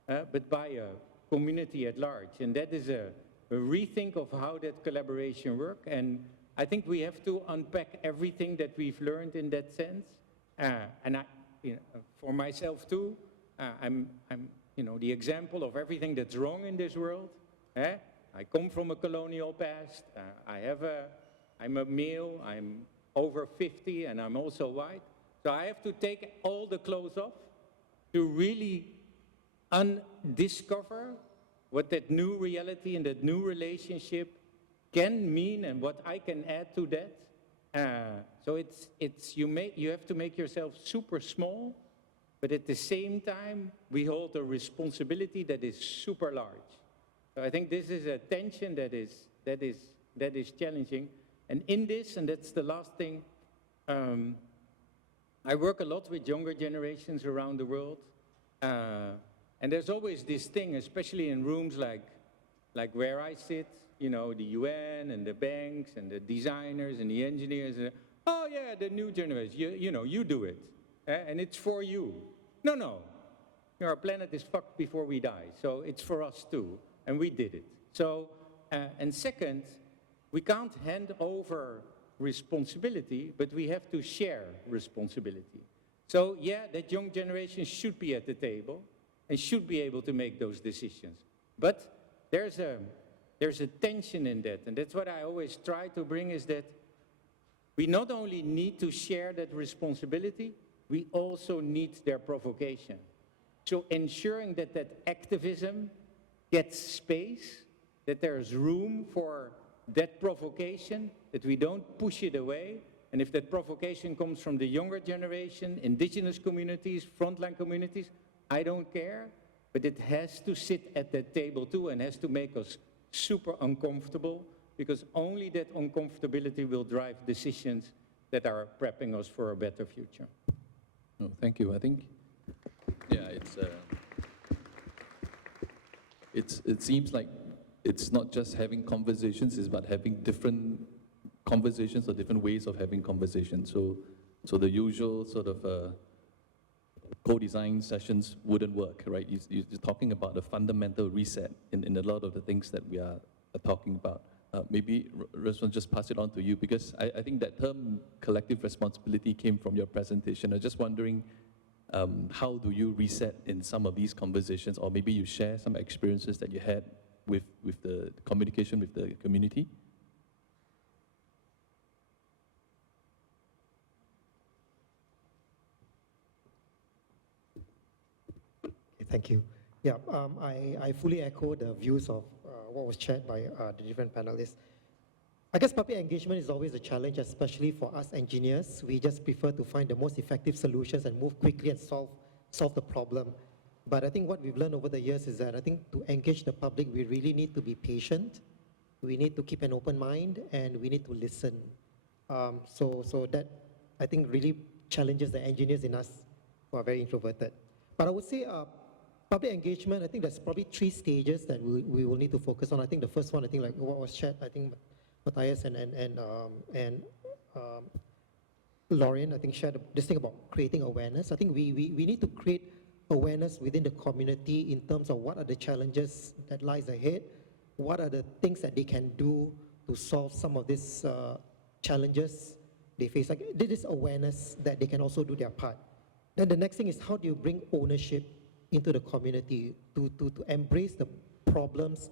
but by a community at large. And that is a rethink of how that collaboration works. And I think we have to unpack everything that we've learned in that sense. And I, you know, for myself too, I'm you know, the example of everything that's wrong in this world. I come from a colonial past. I'm a male. I'm over 50 and I'm also white. So I have to take all the clothes off to really undiscover what that new reality and that new relationship can mean and what I can add to that. So you have to make yourself super small, but at the same time, we hold a responsibility that is super large. So I think this is a tension that is challenging. And in this, and that's the last thing, I work a lot with younger generations around the world. And there's always this thing, especially in rooms like where I sit, you know, the UN and the banks and the designers and the engineers. Oh yeah, the new generation, you do it. And it's for you. No. Our planet is fucked before we die. So it's for us too. And we did it. So, and second, we can't hand over responsibility, but we have to share responsibility. So yeah, that young generation should be at the table and should be able to make those decisions. But there's a tension in that, and that's what I always try to bring, is that we not only need to share that responsibility, we also need their provocation. So ensuring that that activism gets space, that there's room for that provocation, that we don't push it away. And if that provocation comes from the younger generation, indigenous communities, frontline communities, I don't care, but it has to sit at that table too and has to make us super uncomfortable, because only that uncomfortability will drive decisions that are prepping us for a better future. Oh, thank you. I think, yeah, it seems like it's not just having conversations, it's about having different conversations or different ways of having conversations. So the usual sort of co-design sessions wouldn't work, right? You're talking about a fundamental reset in a lot of the things that we are talking about. Maybe, Ridzuan, just pass it on to you, because I think that term collective responsibility came from your presentation. I was just wondering, how do you reset in some of these conversations, or maybe you share some experiences that you had with the communication with the community? Thank you. Yeah, I fully echo the views of what was shared by the different panelists. I guess public engagement is always a challenge, especially for us engineers. We just prefer to find the most effective solutions and move quickly and solve the problem. But I think what we've learned over the years is that I think to engage the public, we really need to be patient. We need to keep an open mind, and we need to listen. So that, I think, really challenges the engineers in us who are very introverted. But I would say public engagement, I think there's probably 3 stages that we will need to focus on. I think the first one, I think like what was shared, I think Matthijs and Laurian, I think, shared this thing about creating awareness. I think we need to create awareness within the community in terms of what are the challenges that lies ahead, what are the things that they can do to solve some of these challenges they face. Like, this is awareness that they can also do their part. Then the next thing is, how do you bring ownership into the community to embrace the problems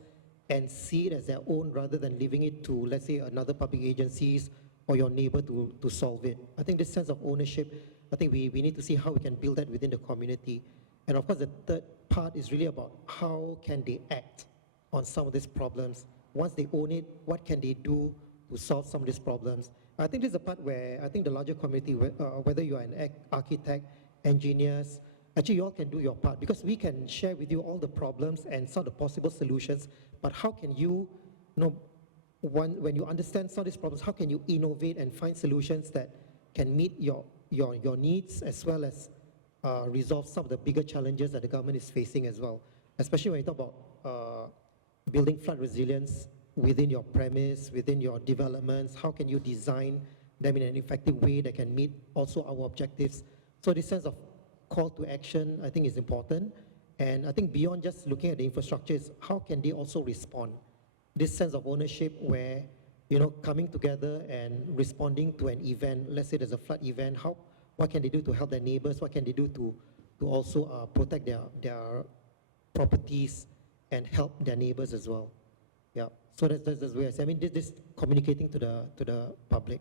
and see it as their own, rather than leaving it to, let's say, another public agencies or your neighbor to solve it. I think this sense of ownership, I think we need to see how we can build that within the community. And of course, the third part is really about how can they act on some of these problems. Once they own it, what can they do to solve some of these problems? I think this is the part where I think the larger community, whether you are an architect, engineers, actually you all can do your part, because we can share with you all the problems and some of the possible solutions, but how can you, when you understand some of these problems, how can you innovate and find solutions that can meet your needs, as well as resolve some of the bigger challenges that the government is facing as well, especially when you talk about building flood resilience within your premise, within your developments. How can you design them in an effective way that can meet also our objectives? So this sense of call to action, I think, is important. And I think beyond just looking at the infrastructure is how can they also respond? This sense of ownership where, coming together and responding to an event, let's say there's a flood event, what can they do to help their neighbors? What can they do to also protect their properties and help their neighbors as well? Yeah, so that's where I say, I mean, this communicating to the public.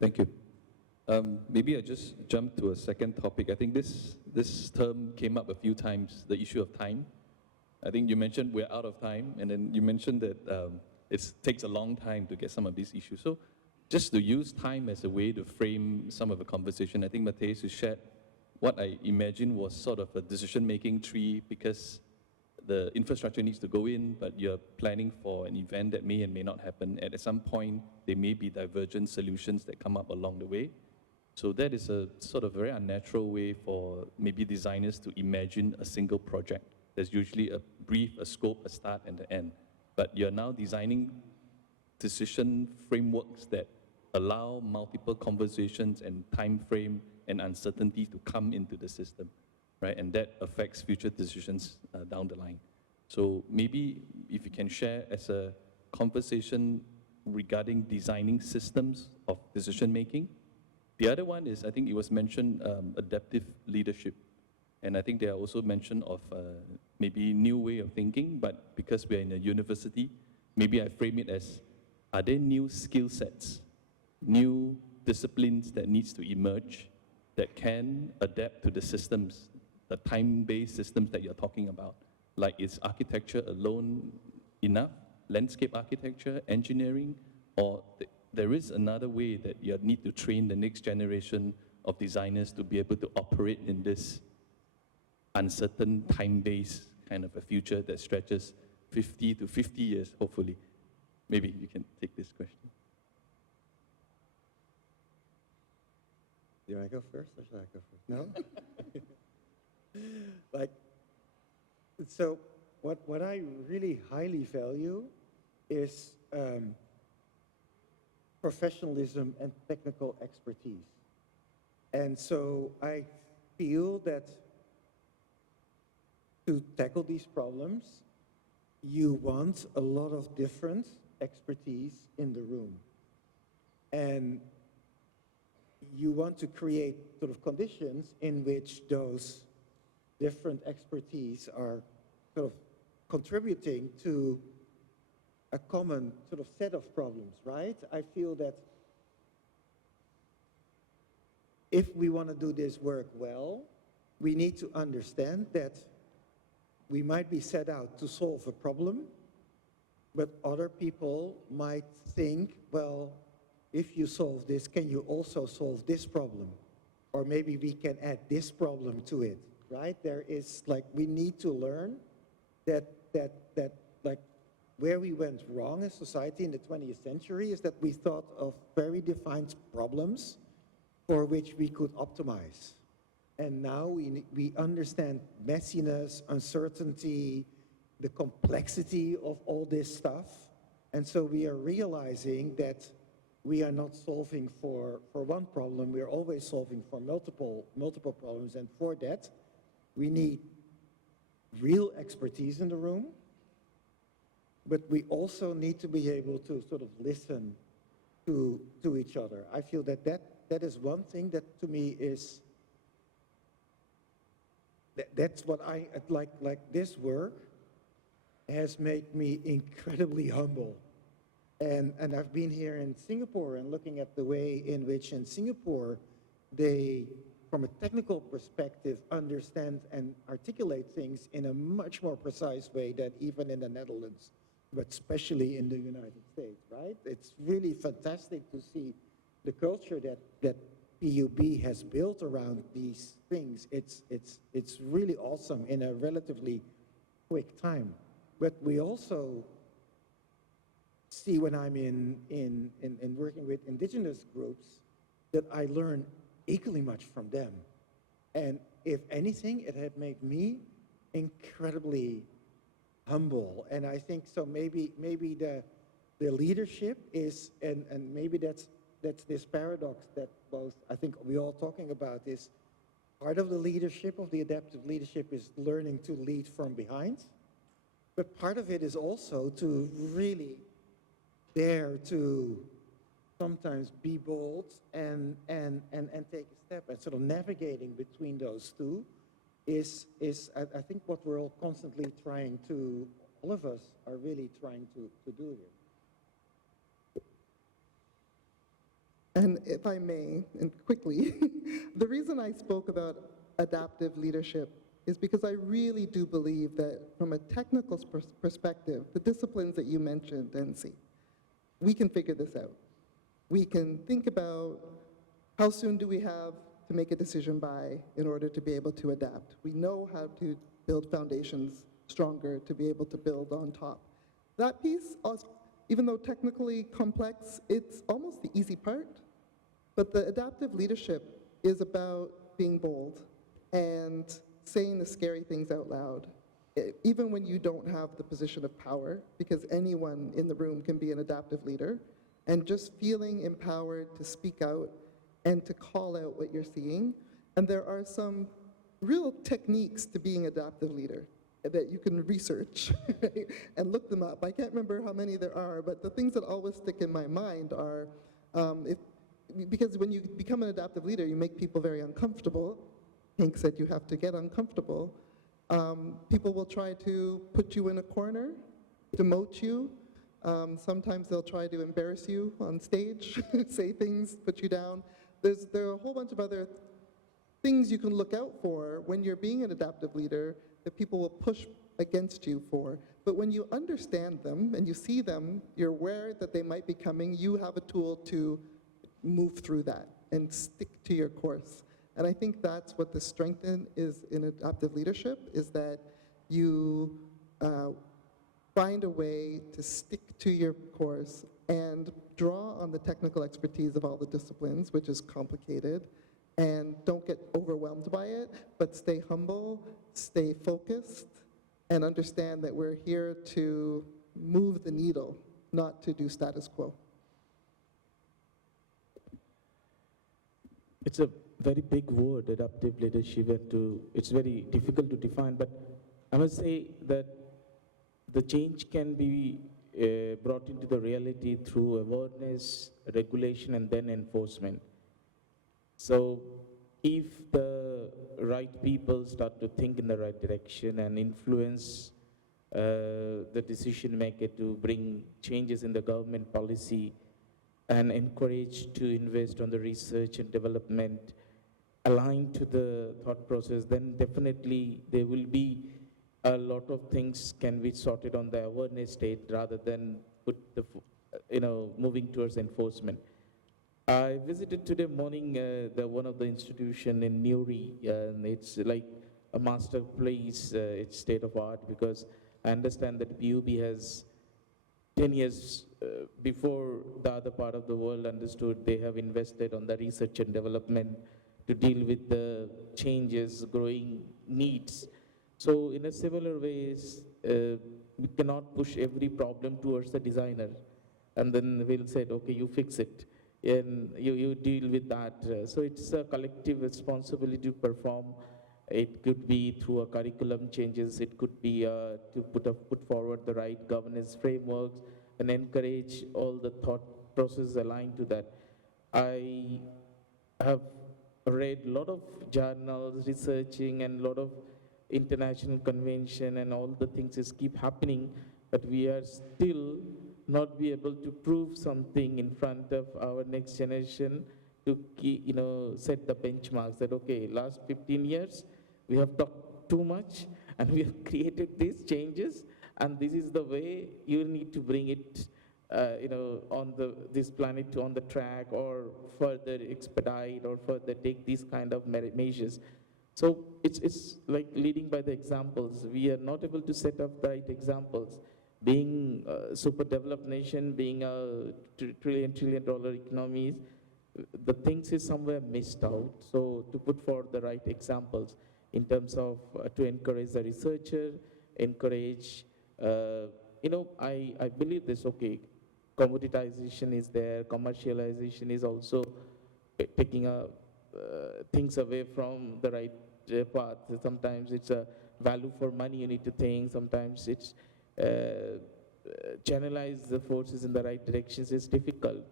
Thank you. Maybe I just jump to a second topic. I think this term came up a few times, the issue of time. I think you mentioned we're out of time, and then you mentioned that it takes a long time to get some of these issues. So just to use time as a way to frame some of the conversation, I think Matthijs has shared what I imagine was sort of a decision-making tree, because the infrastructure needs to go in, but you're planning for an event that may and may not happen. And at some point, there may be divergent solutions that come up along the way. So that is a sort of very unnatural way for maybe designers to imagine a single project. There's usually a brief, a scope, a start, and an end. But you're now designing decision frameworks that allow multiple conversations and time frame and uncertainty to come into the system, right? And that affects future decisions down the line. So maybe if you can share as a conversation regarding designing systems of decision making. The other one is, I think it was mentioned, adaptive leadership. And I think there are also mention of maybe new way of thinking, but because we're in a university, maybe I frame it as, are there new skill sets, new disciplines that needs to emerge that can adapt to the systems, the time-based systems that you're talking about? Like, is architecture alone enough? Landscape architecture, engineering, or there is another way that you need to train the next generation of designers to be able to operate in this uncertain time-based kind of a future that stretches 50 to 50 years, hopefully. Maybe you can take this question. Do I go first or should I go first? No? So what I really highly value is professionalism and technical expertise. And so I feel that to tackle these problems, you want a lot of different expertise in the room. And you want to create sort of conditions in which those different expertise are sort of contributing to a common sort of set of problems, right? I feel that if we want to do this work well, we need to understand that we might be set out to solve a problem, but other people might think, well, if you solve this, can you also solve this problem? Or maybe we can add this problem to it, right? There is, like, we need to learn that like, where we went wrong as society in the 20th century is that we thought of very defined problems for which we could optimize. And now we understand messiness, uncertainty, the complexity of all this stuff. And so we are realizing that we are not solving for one problem, we are always solving for multiple problems. And for that, we need real expertise in the room, but we also need to be able to sort of listen to each other. I feel that is one thing that to me is, that's what I like this work has made me incredibly humble. And I've been here in Singapore and looking at the way in which in Singapore they, from a technical perspective, understand and articulate things in a much more precise way than even in the Netherlands, but especially in the United States, right? It's really fantastic to see the culture that PUB has built around these things. It's really awesome in a relatively quick time. But we also see when I'm in working with indigenous groups that I learn equally much from them. And if anything, it had made me incredibly humble. And I think so maybe the leadership is, and maybe that's this paradox that both, I think we all talking about, is part of the leadership, of the adaptive leadership, is learning to lead from behind. But part of it is also to really dare to sometimes be bold and take a step, and sort of navigating between those two is I think what we're all constantly trying to, all of us are really trying to do here. And if I may, and quickly, the reason I spoke about adaptive leadership is because I really do believe that from a technical perspective, the disciplines that you mentioned, NC, we can figure this out. We can think about how soon do we have to make a decision by in order to be able to adapt. We know how to build foundations stronger to be able to build on top. That piece, even though technically complex, it's almost the easy part. But the adaptive leadership is about being bold and saying the scary things out loud, even when you don't have the position of power, because anyone in the room can be an adaptive leader, and just feeling empowered to speak out and to call out what you're seeing. And there are some real techniques to being an adaptive leader that you can research and look them up. I can't remember how many there are, but the things that always stick in my mind are, because when you become an adaptive leader, you make people very uncomfortable. Henk said you have to get uncomfortable. People will try to put you in a corner, demote you. Sometimes they'll try to embarrass you on stage, say things, put you down. There are a whole bunch of other things you can look out for when you're being an adaptive leader that people will push against you for. But when you understand them and you see them, you're aware that they might be coming, you have a tool to move through that and stick to your course. And I think that's what the strength is in adaptive leadership, is that you find a way to stick to your course and draw on the technical expertise of all the disciplines, which is complicated, and don't get overwhelmed by it, but stay humble, stay focused, and understand that we're here to move the needle, not to do status quo. It's a very big word, adaptive leadership, and it's very difficult to define, but I must say that the change can be brought into the reality through awareness, regulation, and then enforcement. So if the right people start to think in the right direction and influence the decision maker to bring changes in the government policy and encourage to invest on the research and development aligned to the thought process, then definitely there will be a lot of things can be sorted on the awareness state rather than put the, moving towards enforcement. I visited today morning one of the institution in Newry, and it's like a master place. It's state of art, because I understand that Bouw has 10 years before the other part of the world understood, they have invested on the research and development to deal with the changes, growing needs. So in a similar ways, we cannot push every problem towards the designer, and then we'll say, okay, you fix it, and you deal with that. So it's a collective responsibility to perform. It could be through a curriculum changes, it could be to put forward the right governance frameworks and encourage all the thought process aligned to that. I have read a lot of journals, researching, and a lot of international convention, and all the things just keep happening, but we are still not be able to prove something in front of our next generation to set the benchmarks that, okay, last 15 years, we have talked too much and we have created these changes, and this is the way you need to bring it on this planet on the track, or further expedite, or further take these kind of measures. So it's like leading by the examples. We are not able to set up the right examples. Being a super developed nation, being a trillion dollar economies, the things is somewhere missed out. So to put forward the right examples in terms of to encourage the researcher, encourage, I believe this, okay, commoditization is there, commercialization is also taking things away from the right path. Sometimes it's a value for money you need to think, sometimes it's channelize the forces in the right directions is difficult.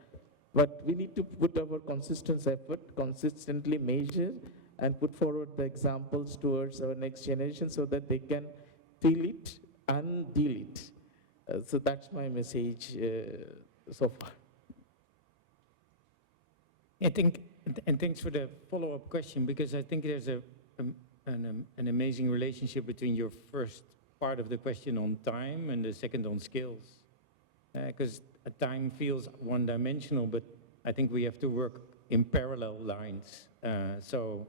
But we need to put our consistent effort, consistently measure, and put forward the examples towards our next generation so that they can feel it and deal it. So that's my message so far. And thanks for the follow-up question, because I think there's an amazing relationship between your first part of the question on time and the second on skills. Because time feels one-dimensional, but I think we have to work in parallel lines. So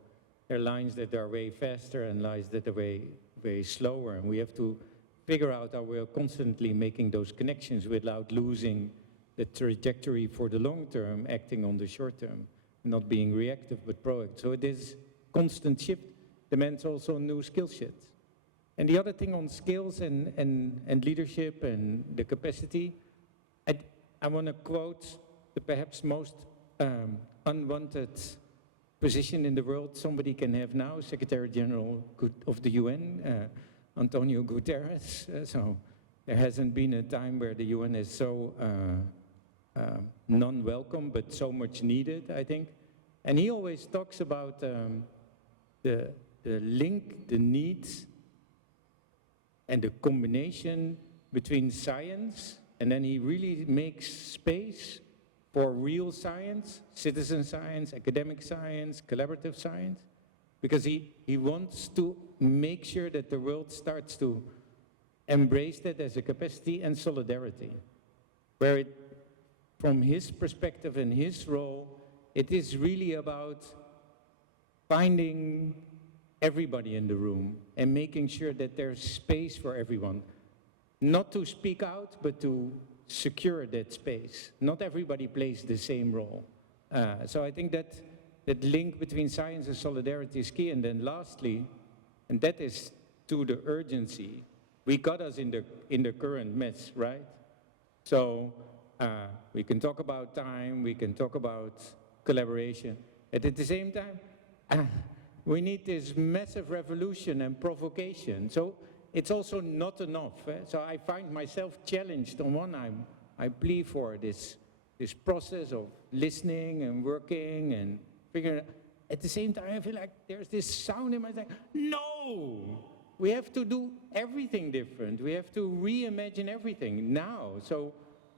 there are lines that are way faster and lines that are way slower, and we have to figure out how we're constantly making those connections without losing the trajectory for the long term, acting on the short term, not being reactive but proactive. So it is constant shift, demands also new skill sets. And the other thing on skills and leadership and the capacity, I want to quote the perhaps most unwanted position in the world somebody can have now, Secretary General of the UN, Antonio Guterres. So there hasn't been a time where the UN is so non-welcome, but so much needed, I think. And he always talks about the link, the needs, and the combination between science, and then he really makes space for real science, citizen science, academic science, collaborative science, because he wants to make sure that the world starts to embrace that as a capacity and solidarity, where it, from his perspective and his role, it is really about finding everybody in the room and making sure that there's space for everyone. Not to speak out, but to secure that space. Not everybody plays the same role. So I think that link between science and solidarity is key. And then lastly, and that is to the urgency, we got us in the current mess, right? So we can talk about time, we can talk about collaboration, and at the same time, we need this massive revolution and provocation. So it's also not enough. So I find myself challenged. On one hand, I plead for this process of listening and working and figuring out. At the same time, I feel like there's this sound in my head, no! We have to do everything different. We have to reimagine everything now. So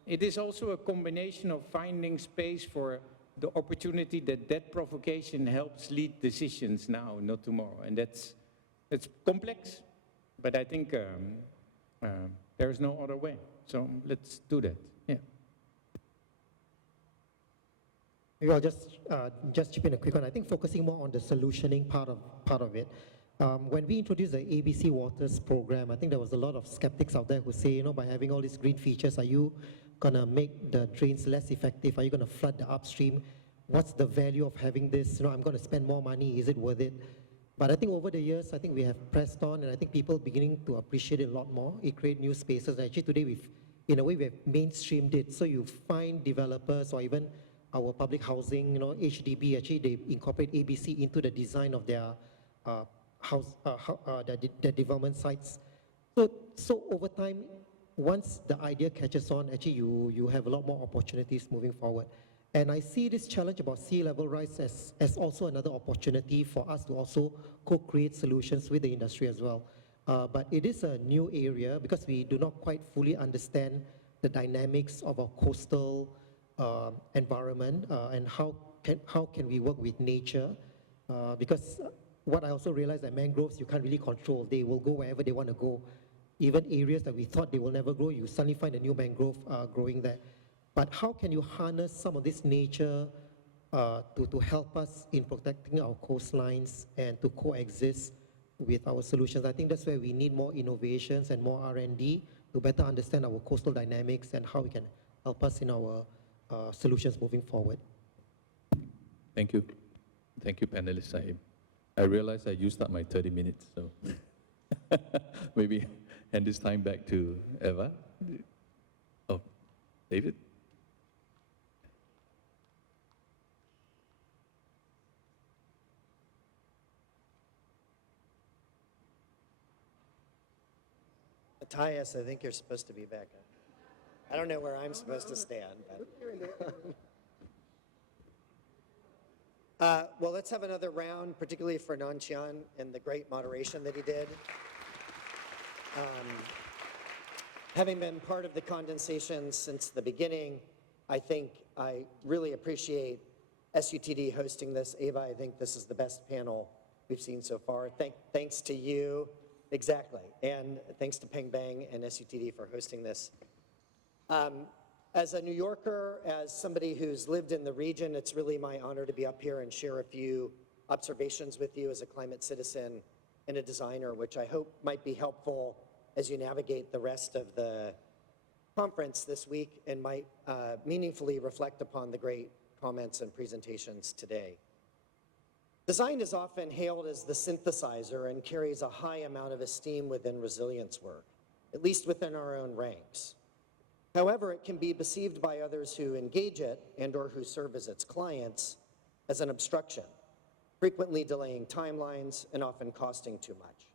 it is also a combination of finding space for the opportunity that provocation helps lead decisions now, not tomorrow. And that's complex, but I think there's no other way. So let's do that. Yeah. Maybe I'll just chip in a quick one. I think focusing more on the solutioning part of it. When we introduced the ABC Waters program, I think there was a lot of skeptics out there who say, by having all these green features, are you going to make the drains less effective? Are you going to flood the upstream? What's the value of having this? I'm going to spend more money. Is it worth it? But I think over the years, I think we have pressed on, and I think people beginning to appreciate it a lot more. It creates new spaces. And actually today, in a way, we have mainstreamed it. So you find developers or even our public housing, HDB, actually they incorporate ABC into the design of their their development sites. So over time, once the idea catches on, actually you have a lot more opportunities moving forward. And I see this challenge about sea level rise as also another opportunity for us to also co-create solutions with the industry as well. But it is a new area because we do not quite fully understand the dynamics of our coastal environment and how can we work with nature, because what I also realized that mangroves you can't really control. They will go wherever they want to go. Even areas that we thought they will never grow, you suddenly find a new mangrove growing there. But how can you harness some of this nature to help us in protecting our coastlines and to coexist with our solutions? I think that's where we need more innovations and more R&D to better understand our coastal dynamics and how it can help us in our solutions moving forward. Thank you. Thank you, panelists. I realized I used up my 30 minutes, so maybe hand this time back to Eva. Oh, David? Matthijs, I think you're supposed to be back up. I don't know where I'm supposed to stand. But. Well, let's have another round, particularly for Nanqian and the great moderation that he did. Having been part of the Condensations since the beginning, I think I really appreciate SUTD hosting this. Ava, I think this is the best panel we've seen so far. Thanks to you, exactly, and thanks to Peng Beng and SUTD for hosting this. As a New Yorker, as somebody who's lived in the region, it's really my honor to be up here and share a few observations with you as a climate citizen and a designer, which I hope might be helpful as you navigate the rest of the conference this week and might meaningfully reflect upon the great comments and presentations today. Design is often hailed as the synthesizer and carries a high amount of esteem within resilience work, at least within our own ranks. However, it can be perceived by others who engage it and or who serve as its clients as an obstruction, frequently delaying timelines and often costing too much.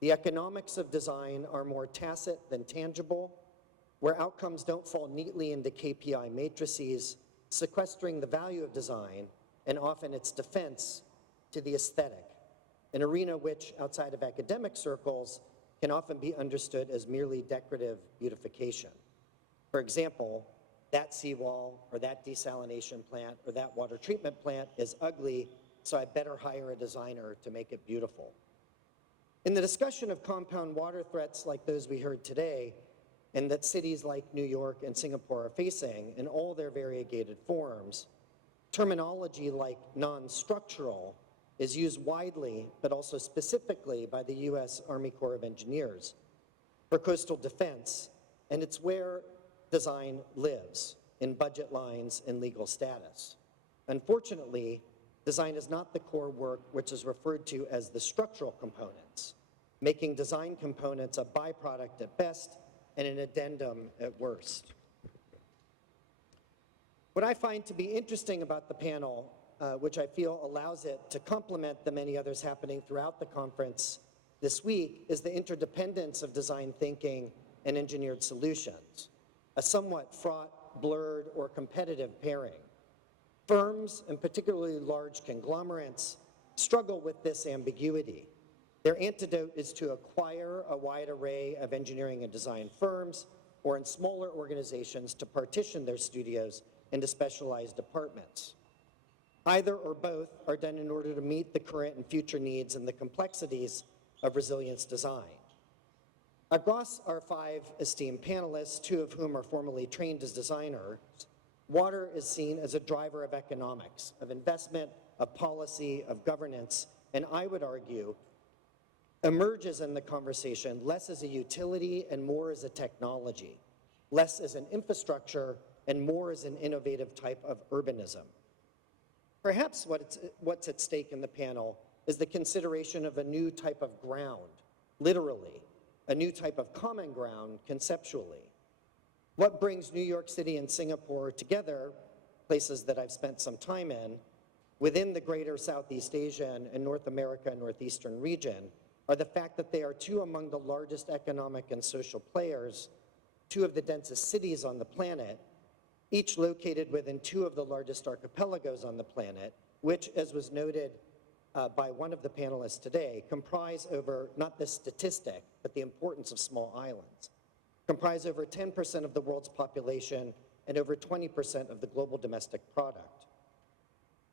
The economics of design are more tacit than tangible, where outcomes don't fall neatly into KPI matrices, sequestering the value of design and often its defense to the aesthetic, an arena which, outside of academic circles, can often be understood as merely decorative beautification. For example, that seawall or that desalination plant or that water treatment plant is ugly, so I better hire a designer to make it beautiful. In the discussion of compound water threats like those we heard today, and that cities like New York and Singapore are facing in all their variegated forms, terminology like non-structural is used widely, but also specifically by the US Army Corps of Engineers for coastal defense, and it's where design lives, in budget lines and legal status. Unfortunately, design is not the core work which is referred to as the structural components, making design components a byproduct at best and an addendum at worst. What I find to be interesting about the panel, which I feel allows it to complement the many others happening throughout the conference this week, is the interdependence of design thinking and engineered solutions, a somewhat fraught, blurred, or competitive pairing. Firms, and particularly large conglomerates, struggle with this ambiguity. Their antidote is to acquire a wide array of engineering and design firms, or in smaller organizations to partition their studios into specialized departments. Either or both are done in order to meet the current and future needs and the complexities of resilience design. Across our 5 esteemed panelists, 2 of whom are formally trained as designers, water is seen as a driver of economics, of investment, of policy, of governance, and I would argue emerges in the conversation less as a utility and more as a technology, less as an infrastructure and more as an innovative type of urbanism. Perhaps what's at stake in the panel is the consideration of a new type of ground, literally, a new type of common ground conceptually. What brings New York City and Singapore together, places that I've spent some time in, within the greater Southeast Asian and North America and Northeastern region, are the fact that they are 2 among the largest economic and social players, 2 of the densest cities on the planet, each located within 2 of the largest archipelagos on the planet, which, as was noted by one of the panelists today, comprise over, not this statistic, but the importance of small islands, comprise over 10% of the world's population and over 20% of the global domestic product.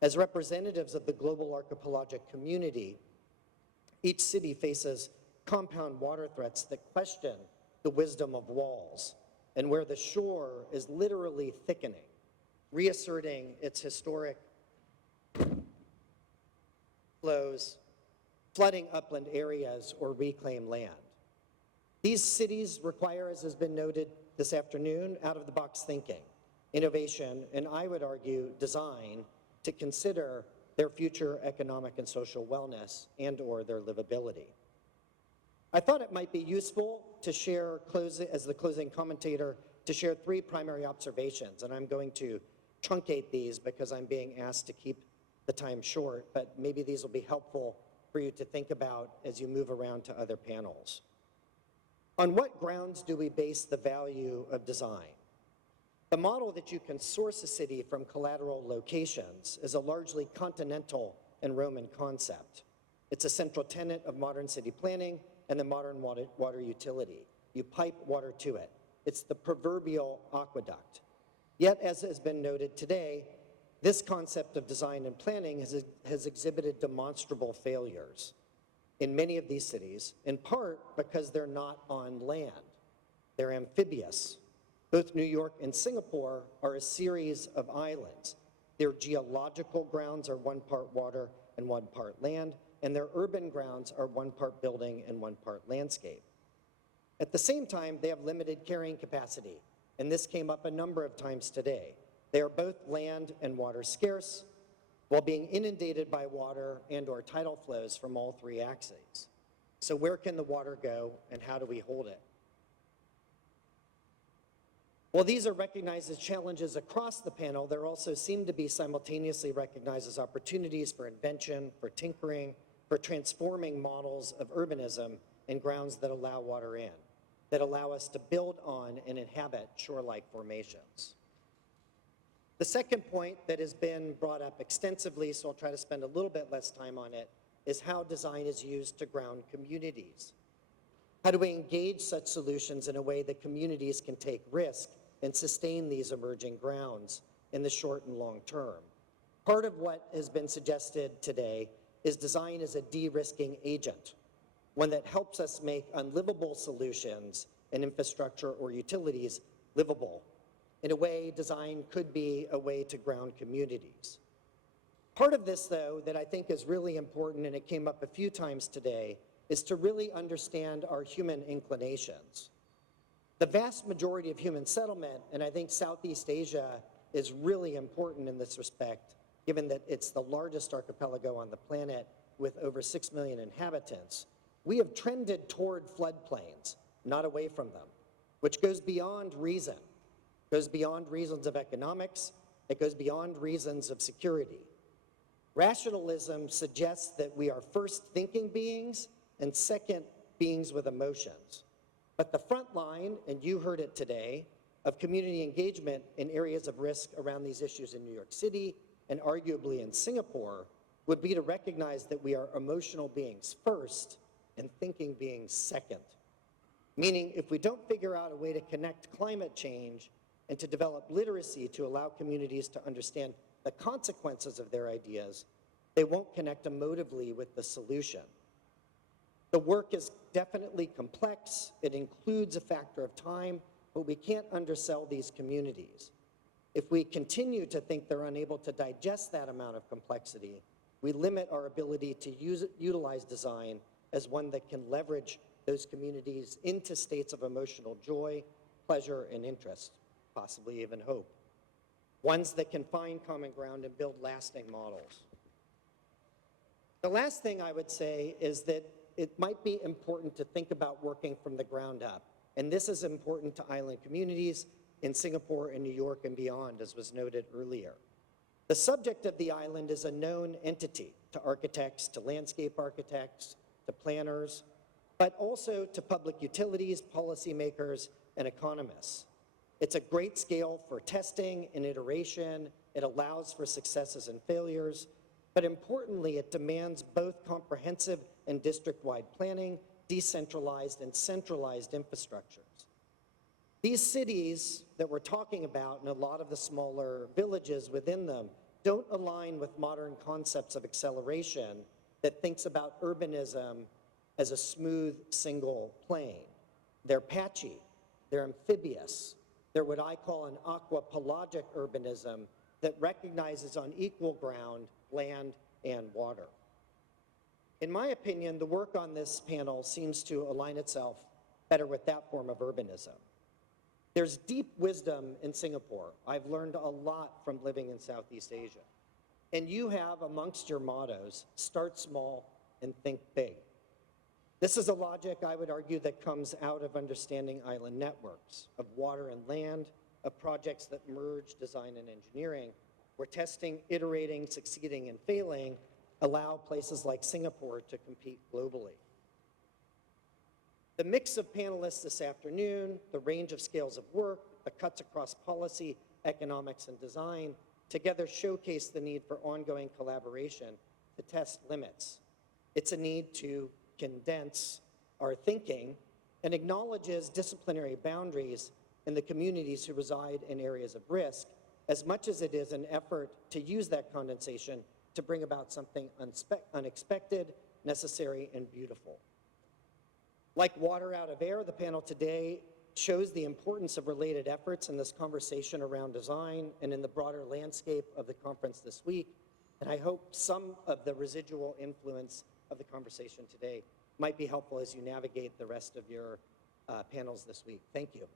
As representatives of the global archipelagic community, each city faces compound water threats that question the wisdom of walls, and where the shore is literally thickening, reasserting its historic flows, flooding upland areas or reclaimed land. These cities require, as has been noted this afternoon, out-of-the-box thinking, innovation, and I would argue design to consider their future economic and social wellness and or their livability. I thought it might be useful to share, as the closing commentator, to share 3 primary observations, and I'm going to truncate these because I'm being asked to keep the time short, but maybe these will be helpful for you to think about as you move around to other panels. On what grounds do we base the value of design? The model that you can source a city from collateral locations is a largely continental and Roman concept. It's a central tenet of modern city planning and the modern water utility. You pipe water to it. It's the proverbial aqueduct. Yet, as has been noted today, this concept of design and planning has exhibited demonstrable failures in many of these cities, in part because they're not on land. They're amphibious. Both New York and Singapore are a series of islands. Their geological grounds are 1 part water and 1 part land, and their urban grounds are 1 part building and 1 part landscape. At the same time, they have limited carrying capacity, and this came up a number of times today. They are both land and water scarce, while being inundated by water and/or tidal flows from all 3 axes. So where can the water go, and how do we hold it? While these are recognized as challenges across the panel, there also seem to be simultaneously recognized as opportunities for invention, for tinkering, for transforming models of urbanism in grounds that allow water in, that allow us to build on and inhabit shore-like formations. The second point that has been brought up extensively, so I'll try to spend a little bit less time on it, is how design is used to ground communities. How do we engage such solutions in a way that communities can take risk and sustain these emerging grounds in the short and long term? Part of what has been suggested today is design as a de-risking agent, one that helps us make unlivable solutions and infrastructure or utilities livable. In a way, design could be a way to ground communities. Part of this, though, that I think is really important, and it came up a few times today, is to really understand our human inclinations. The vast majority of human settlement, and I think Southeast Asia is really important in this respect, given that it's the largest archipelago on the planet with over 6 million inhabitants, we have trended toward floodplains, not away from them, which goes beyond reason. It goes beyond reasons of economics. It goes beyond reasons of security. Rationalism suggests that we are first thinking beings and second beings with emotions. But the front line, and you heard it today, of community engagement in areas of risk around these issues in New York City and arguably in Singapore would be to recognize that we are emotional beings first and thinking beings second. Meaning, if we don't figure out a way to connect climate change and to develop literacy to allow communities to understand the consequences of their ideas, they won't connect emotively with the solution. The work is definitely complex. It includes a factor of time, but we can't undersell these communities. If we continue to think they're unable to digest that amount of complexity, we limit our ability to utilize design as one that can leverage those communities into states of emotional joy, pleasure, and interest, possibly even hope. Ones that can find common ground and build lasting models. The last thing I would say is that it might be important to think about working from the ground up. And this is important to island communities in Singapore and New York and beyond, as was noted earlier. The subject of the island is a known entity to architects, to landscape architects, to planners, but also to public utilities, policymakers, and economists. It's a great scale for testing and iteration. It allows for successes and failures, but importantly, it demands both comprehensive and district-wide planning, decentralized and centralized infrastructures. These cities that we're talking about and a lot of the smaller villages within them don't align with modern concepts of acceleration that thinks about urbanism as a smooth single plane. They're patchy, they're amphibious, they're what I call an aquapelagic urbanism that recognizes on equal ground land and water. In my opinion, the work on this panel seems to align itself better with that form of urbanism. There's deep wisdom in Singapore. I've learned a lot from living in Southeast Asia. And you have amongst your mottos, start small and think big. This is a logic, I would argue, that comes out of understanding island networks, of water and land, of projects that merge design and engineering, where testing, iterating, succeeding, and failing allow places like Singapore to compete globally. The mix of panelists this afternoon, the range of scales of work, the cuts across policy, economics, and design, together showcase the need for ongoing collaboration to test limits. It's a need to condense our thinking and acknowledges disciplinary boundaries in the communities who reside in areas of risk as much as it is an effort to use that condensation to bring about something unexpected, necessary, and beautiful. Like water out of air, the panel today shows the importance of related efforts in this conversation around design and in the broader landscape of the conference this week. And I hope some of the residual influence of the conversation today might be helpful as you navigate the rest of your panels this week. Thank you.